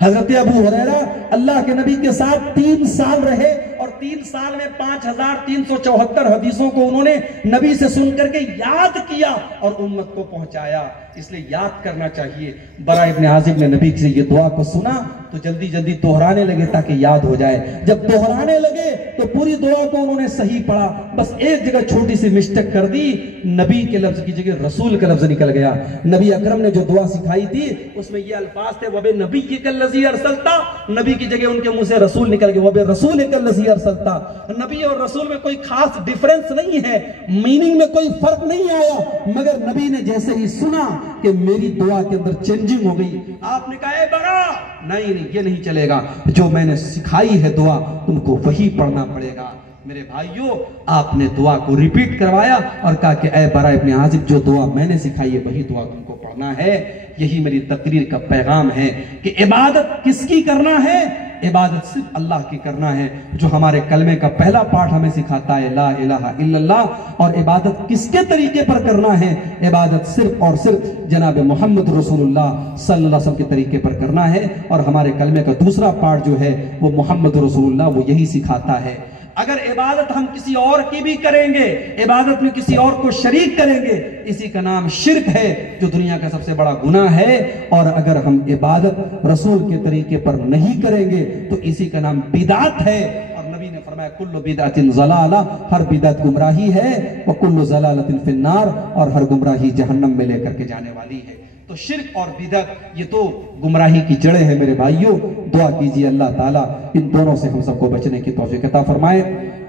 हजरत अबू हुरैरा अल्लाह के नबी के साथ 3 साल रहे, और 3 साल में 5374 हदीसों को उन्होंने नबी से सुन करके याद किया और उम्मत को पहुंचाया। इसलिए याद करना चाहिए। बरा इब्न आज़िब ने नबी से ये दुआ को सुना तो जल्दी जल्दी दोहराने लगे ताकि याद हो जाए। जब दोहराने लगे तो पूरी दुआ को उन्होंने सही पढ़ा, बस एक जगह छोटी सी मिस्टेक कर दी, नबी के लफ्ज की जगह रसूल का लफ्ज निकल गया। नबी अकरम ने जो दुआ सिखाई थी उसमें ये अल्फाज थे, वबे नबी कल्लज़ी अरसलता, नबी की जगह उनके मुंह से रसूल निकल गया, वबे रसूल कल्लज़ी अरसलता। नबी और रसूल में कोई खास डिफरेंस नहीं है, मीनिंग में कोई फर्क नहीं आया, मगर नबी ने जैसे ही सुना कि मेरी दुआ के अंदर चेंजिंग हो गई, आपने कहा ए बरा, नहीं नहीं ये नहीं चलेगा, जो मैंने सिखाई है दुआ तुमको वही पढ़ना पड़ेगा। मेरे भाइयों, आपने दुआ को रिपीट करवाया और कहा कि ऐ बरा इब्न आजिब, जो दुआ मैंने सिखाई है वही दुआ तुमको पढ़ना है। यही मेरी तकरीर का पैगाम है कि इबादत किसकी करना है, इबादत सिर्फ अल्लाह की करना है, जो हमारे कलमे का पहला पाठ हमें सिखाता है ला इलाहा इल्लल्लाह। और इबादत किसके तरीके पर करना है, इबादत सिर्फ और सिर्फ जनाब मोहम्मद रसूलुल्लाह सल्लल्लाहु अलैहि वसल्लम के तरीके पर करना है। और हमारे कलमे का दूसरा पाठ जो है वो मोहम्मद रसूलुल्लाह वो यही सिखाता है। अगर इबादत हम किसी और की भी करेंगे, इबादत में किसी और को शरीक करेंगे, इसी का नाम शिर्क है, जो दुनिया का सबसे बड़ा गुनाह है। और अगर हम इबादत रसूल के तरीके पर नहीं करेंगे तो इसी का नाम बिदात है। और नबी ने फरमाया कुल्लु बिदातिन ज़लाला, हर बिदात गुमराही है, व कुल्लु ज़लालतिन फिन्नार, और हर गुमराही जहन्नम में लेकर के जाने वाली है। तो शिर्क और बिदअत ये तो गुमराही की जड़ें हैं मेरे भाइयों। दुआ कीजिए अल्लाह ताला इन दोनों से हम सबको बचने की तौफीक अता फरमाए।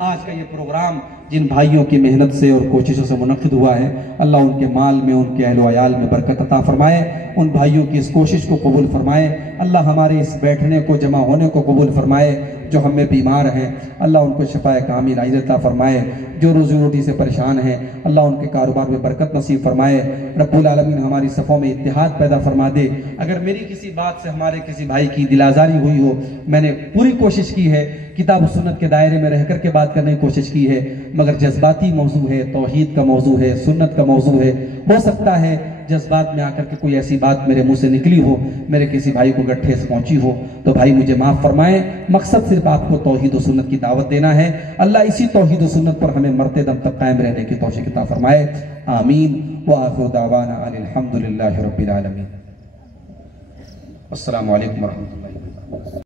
आज का ये प्रोग्राम जिन भाइयों की मेहनत से और कोशिशों से मुनक्किद हुआ है, अल्लाह उनके माल में, उनके अहल व अयाल में बरकत अता फरमाए, उन भाइयों की इस कोशिश को कबूल फरमाए। अल्लाह हमारे इस बैठने को, जमा होने को कबूल फरमाए। जो हमें बीमार हैं अल्लाह उनको शफाए कामिल आजिल अता फरमाए। जो रोजी रोटी से परेशान हैं अल्लाह उनके कारोबार में बरकत नसीब फरमाए। रब्बुल आलमीन हमारी सफ़ों में इत्तिहाद पैदा फरमा दे। अगर मेरी किसी बात से हमारे किसी भाई की दिलाजारी हुई हो, मैंने पूरी कोशिश की है, किताब सुन्नत के दायरे में रह करके बात करने की कोशिश की है, मगर जज्बाती मौजू है, तौहीद का मौजू है, सुन्नत का मौजू है, हो सकता है जज्बात में आकर के कोई ऐसी बात मेरे मुंह से निकली हो, मेरे किसी भाई को अगर ठेस पहुंची हो तो भाई मुझे माफ फरमाए। मकसद सिर्फ आपको तौहीद और सुन्नत की दावत देना है। अल्लाह इसी तौहीद और सुन्नत पर हमें मरते दम तक कायम रहने की तौफीक अता फरमाए। आमीन व आखिरु दावाना अनिल हम्दुलिल्लाहि रब्बिल आलमीन। अस्सलामु अलैकुम व रहमतुल्लाहि।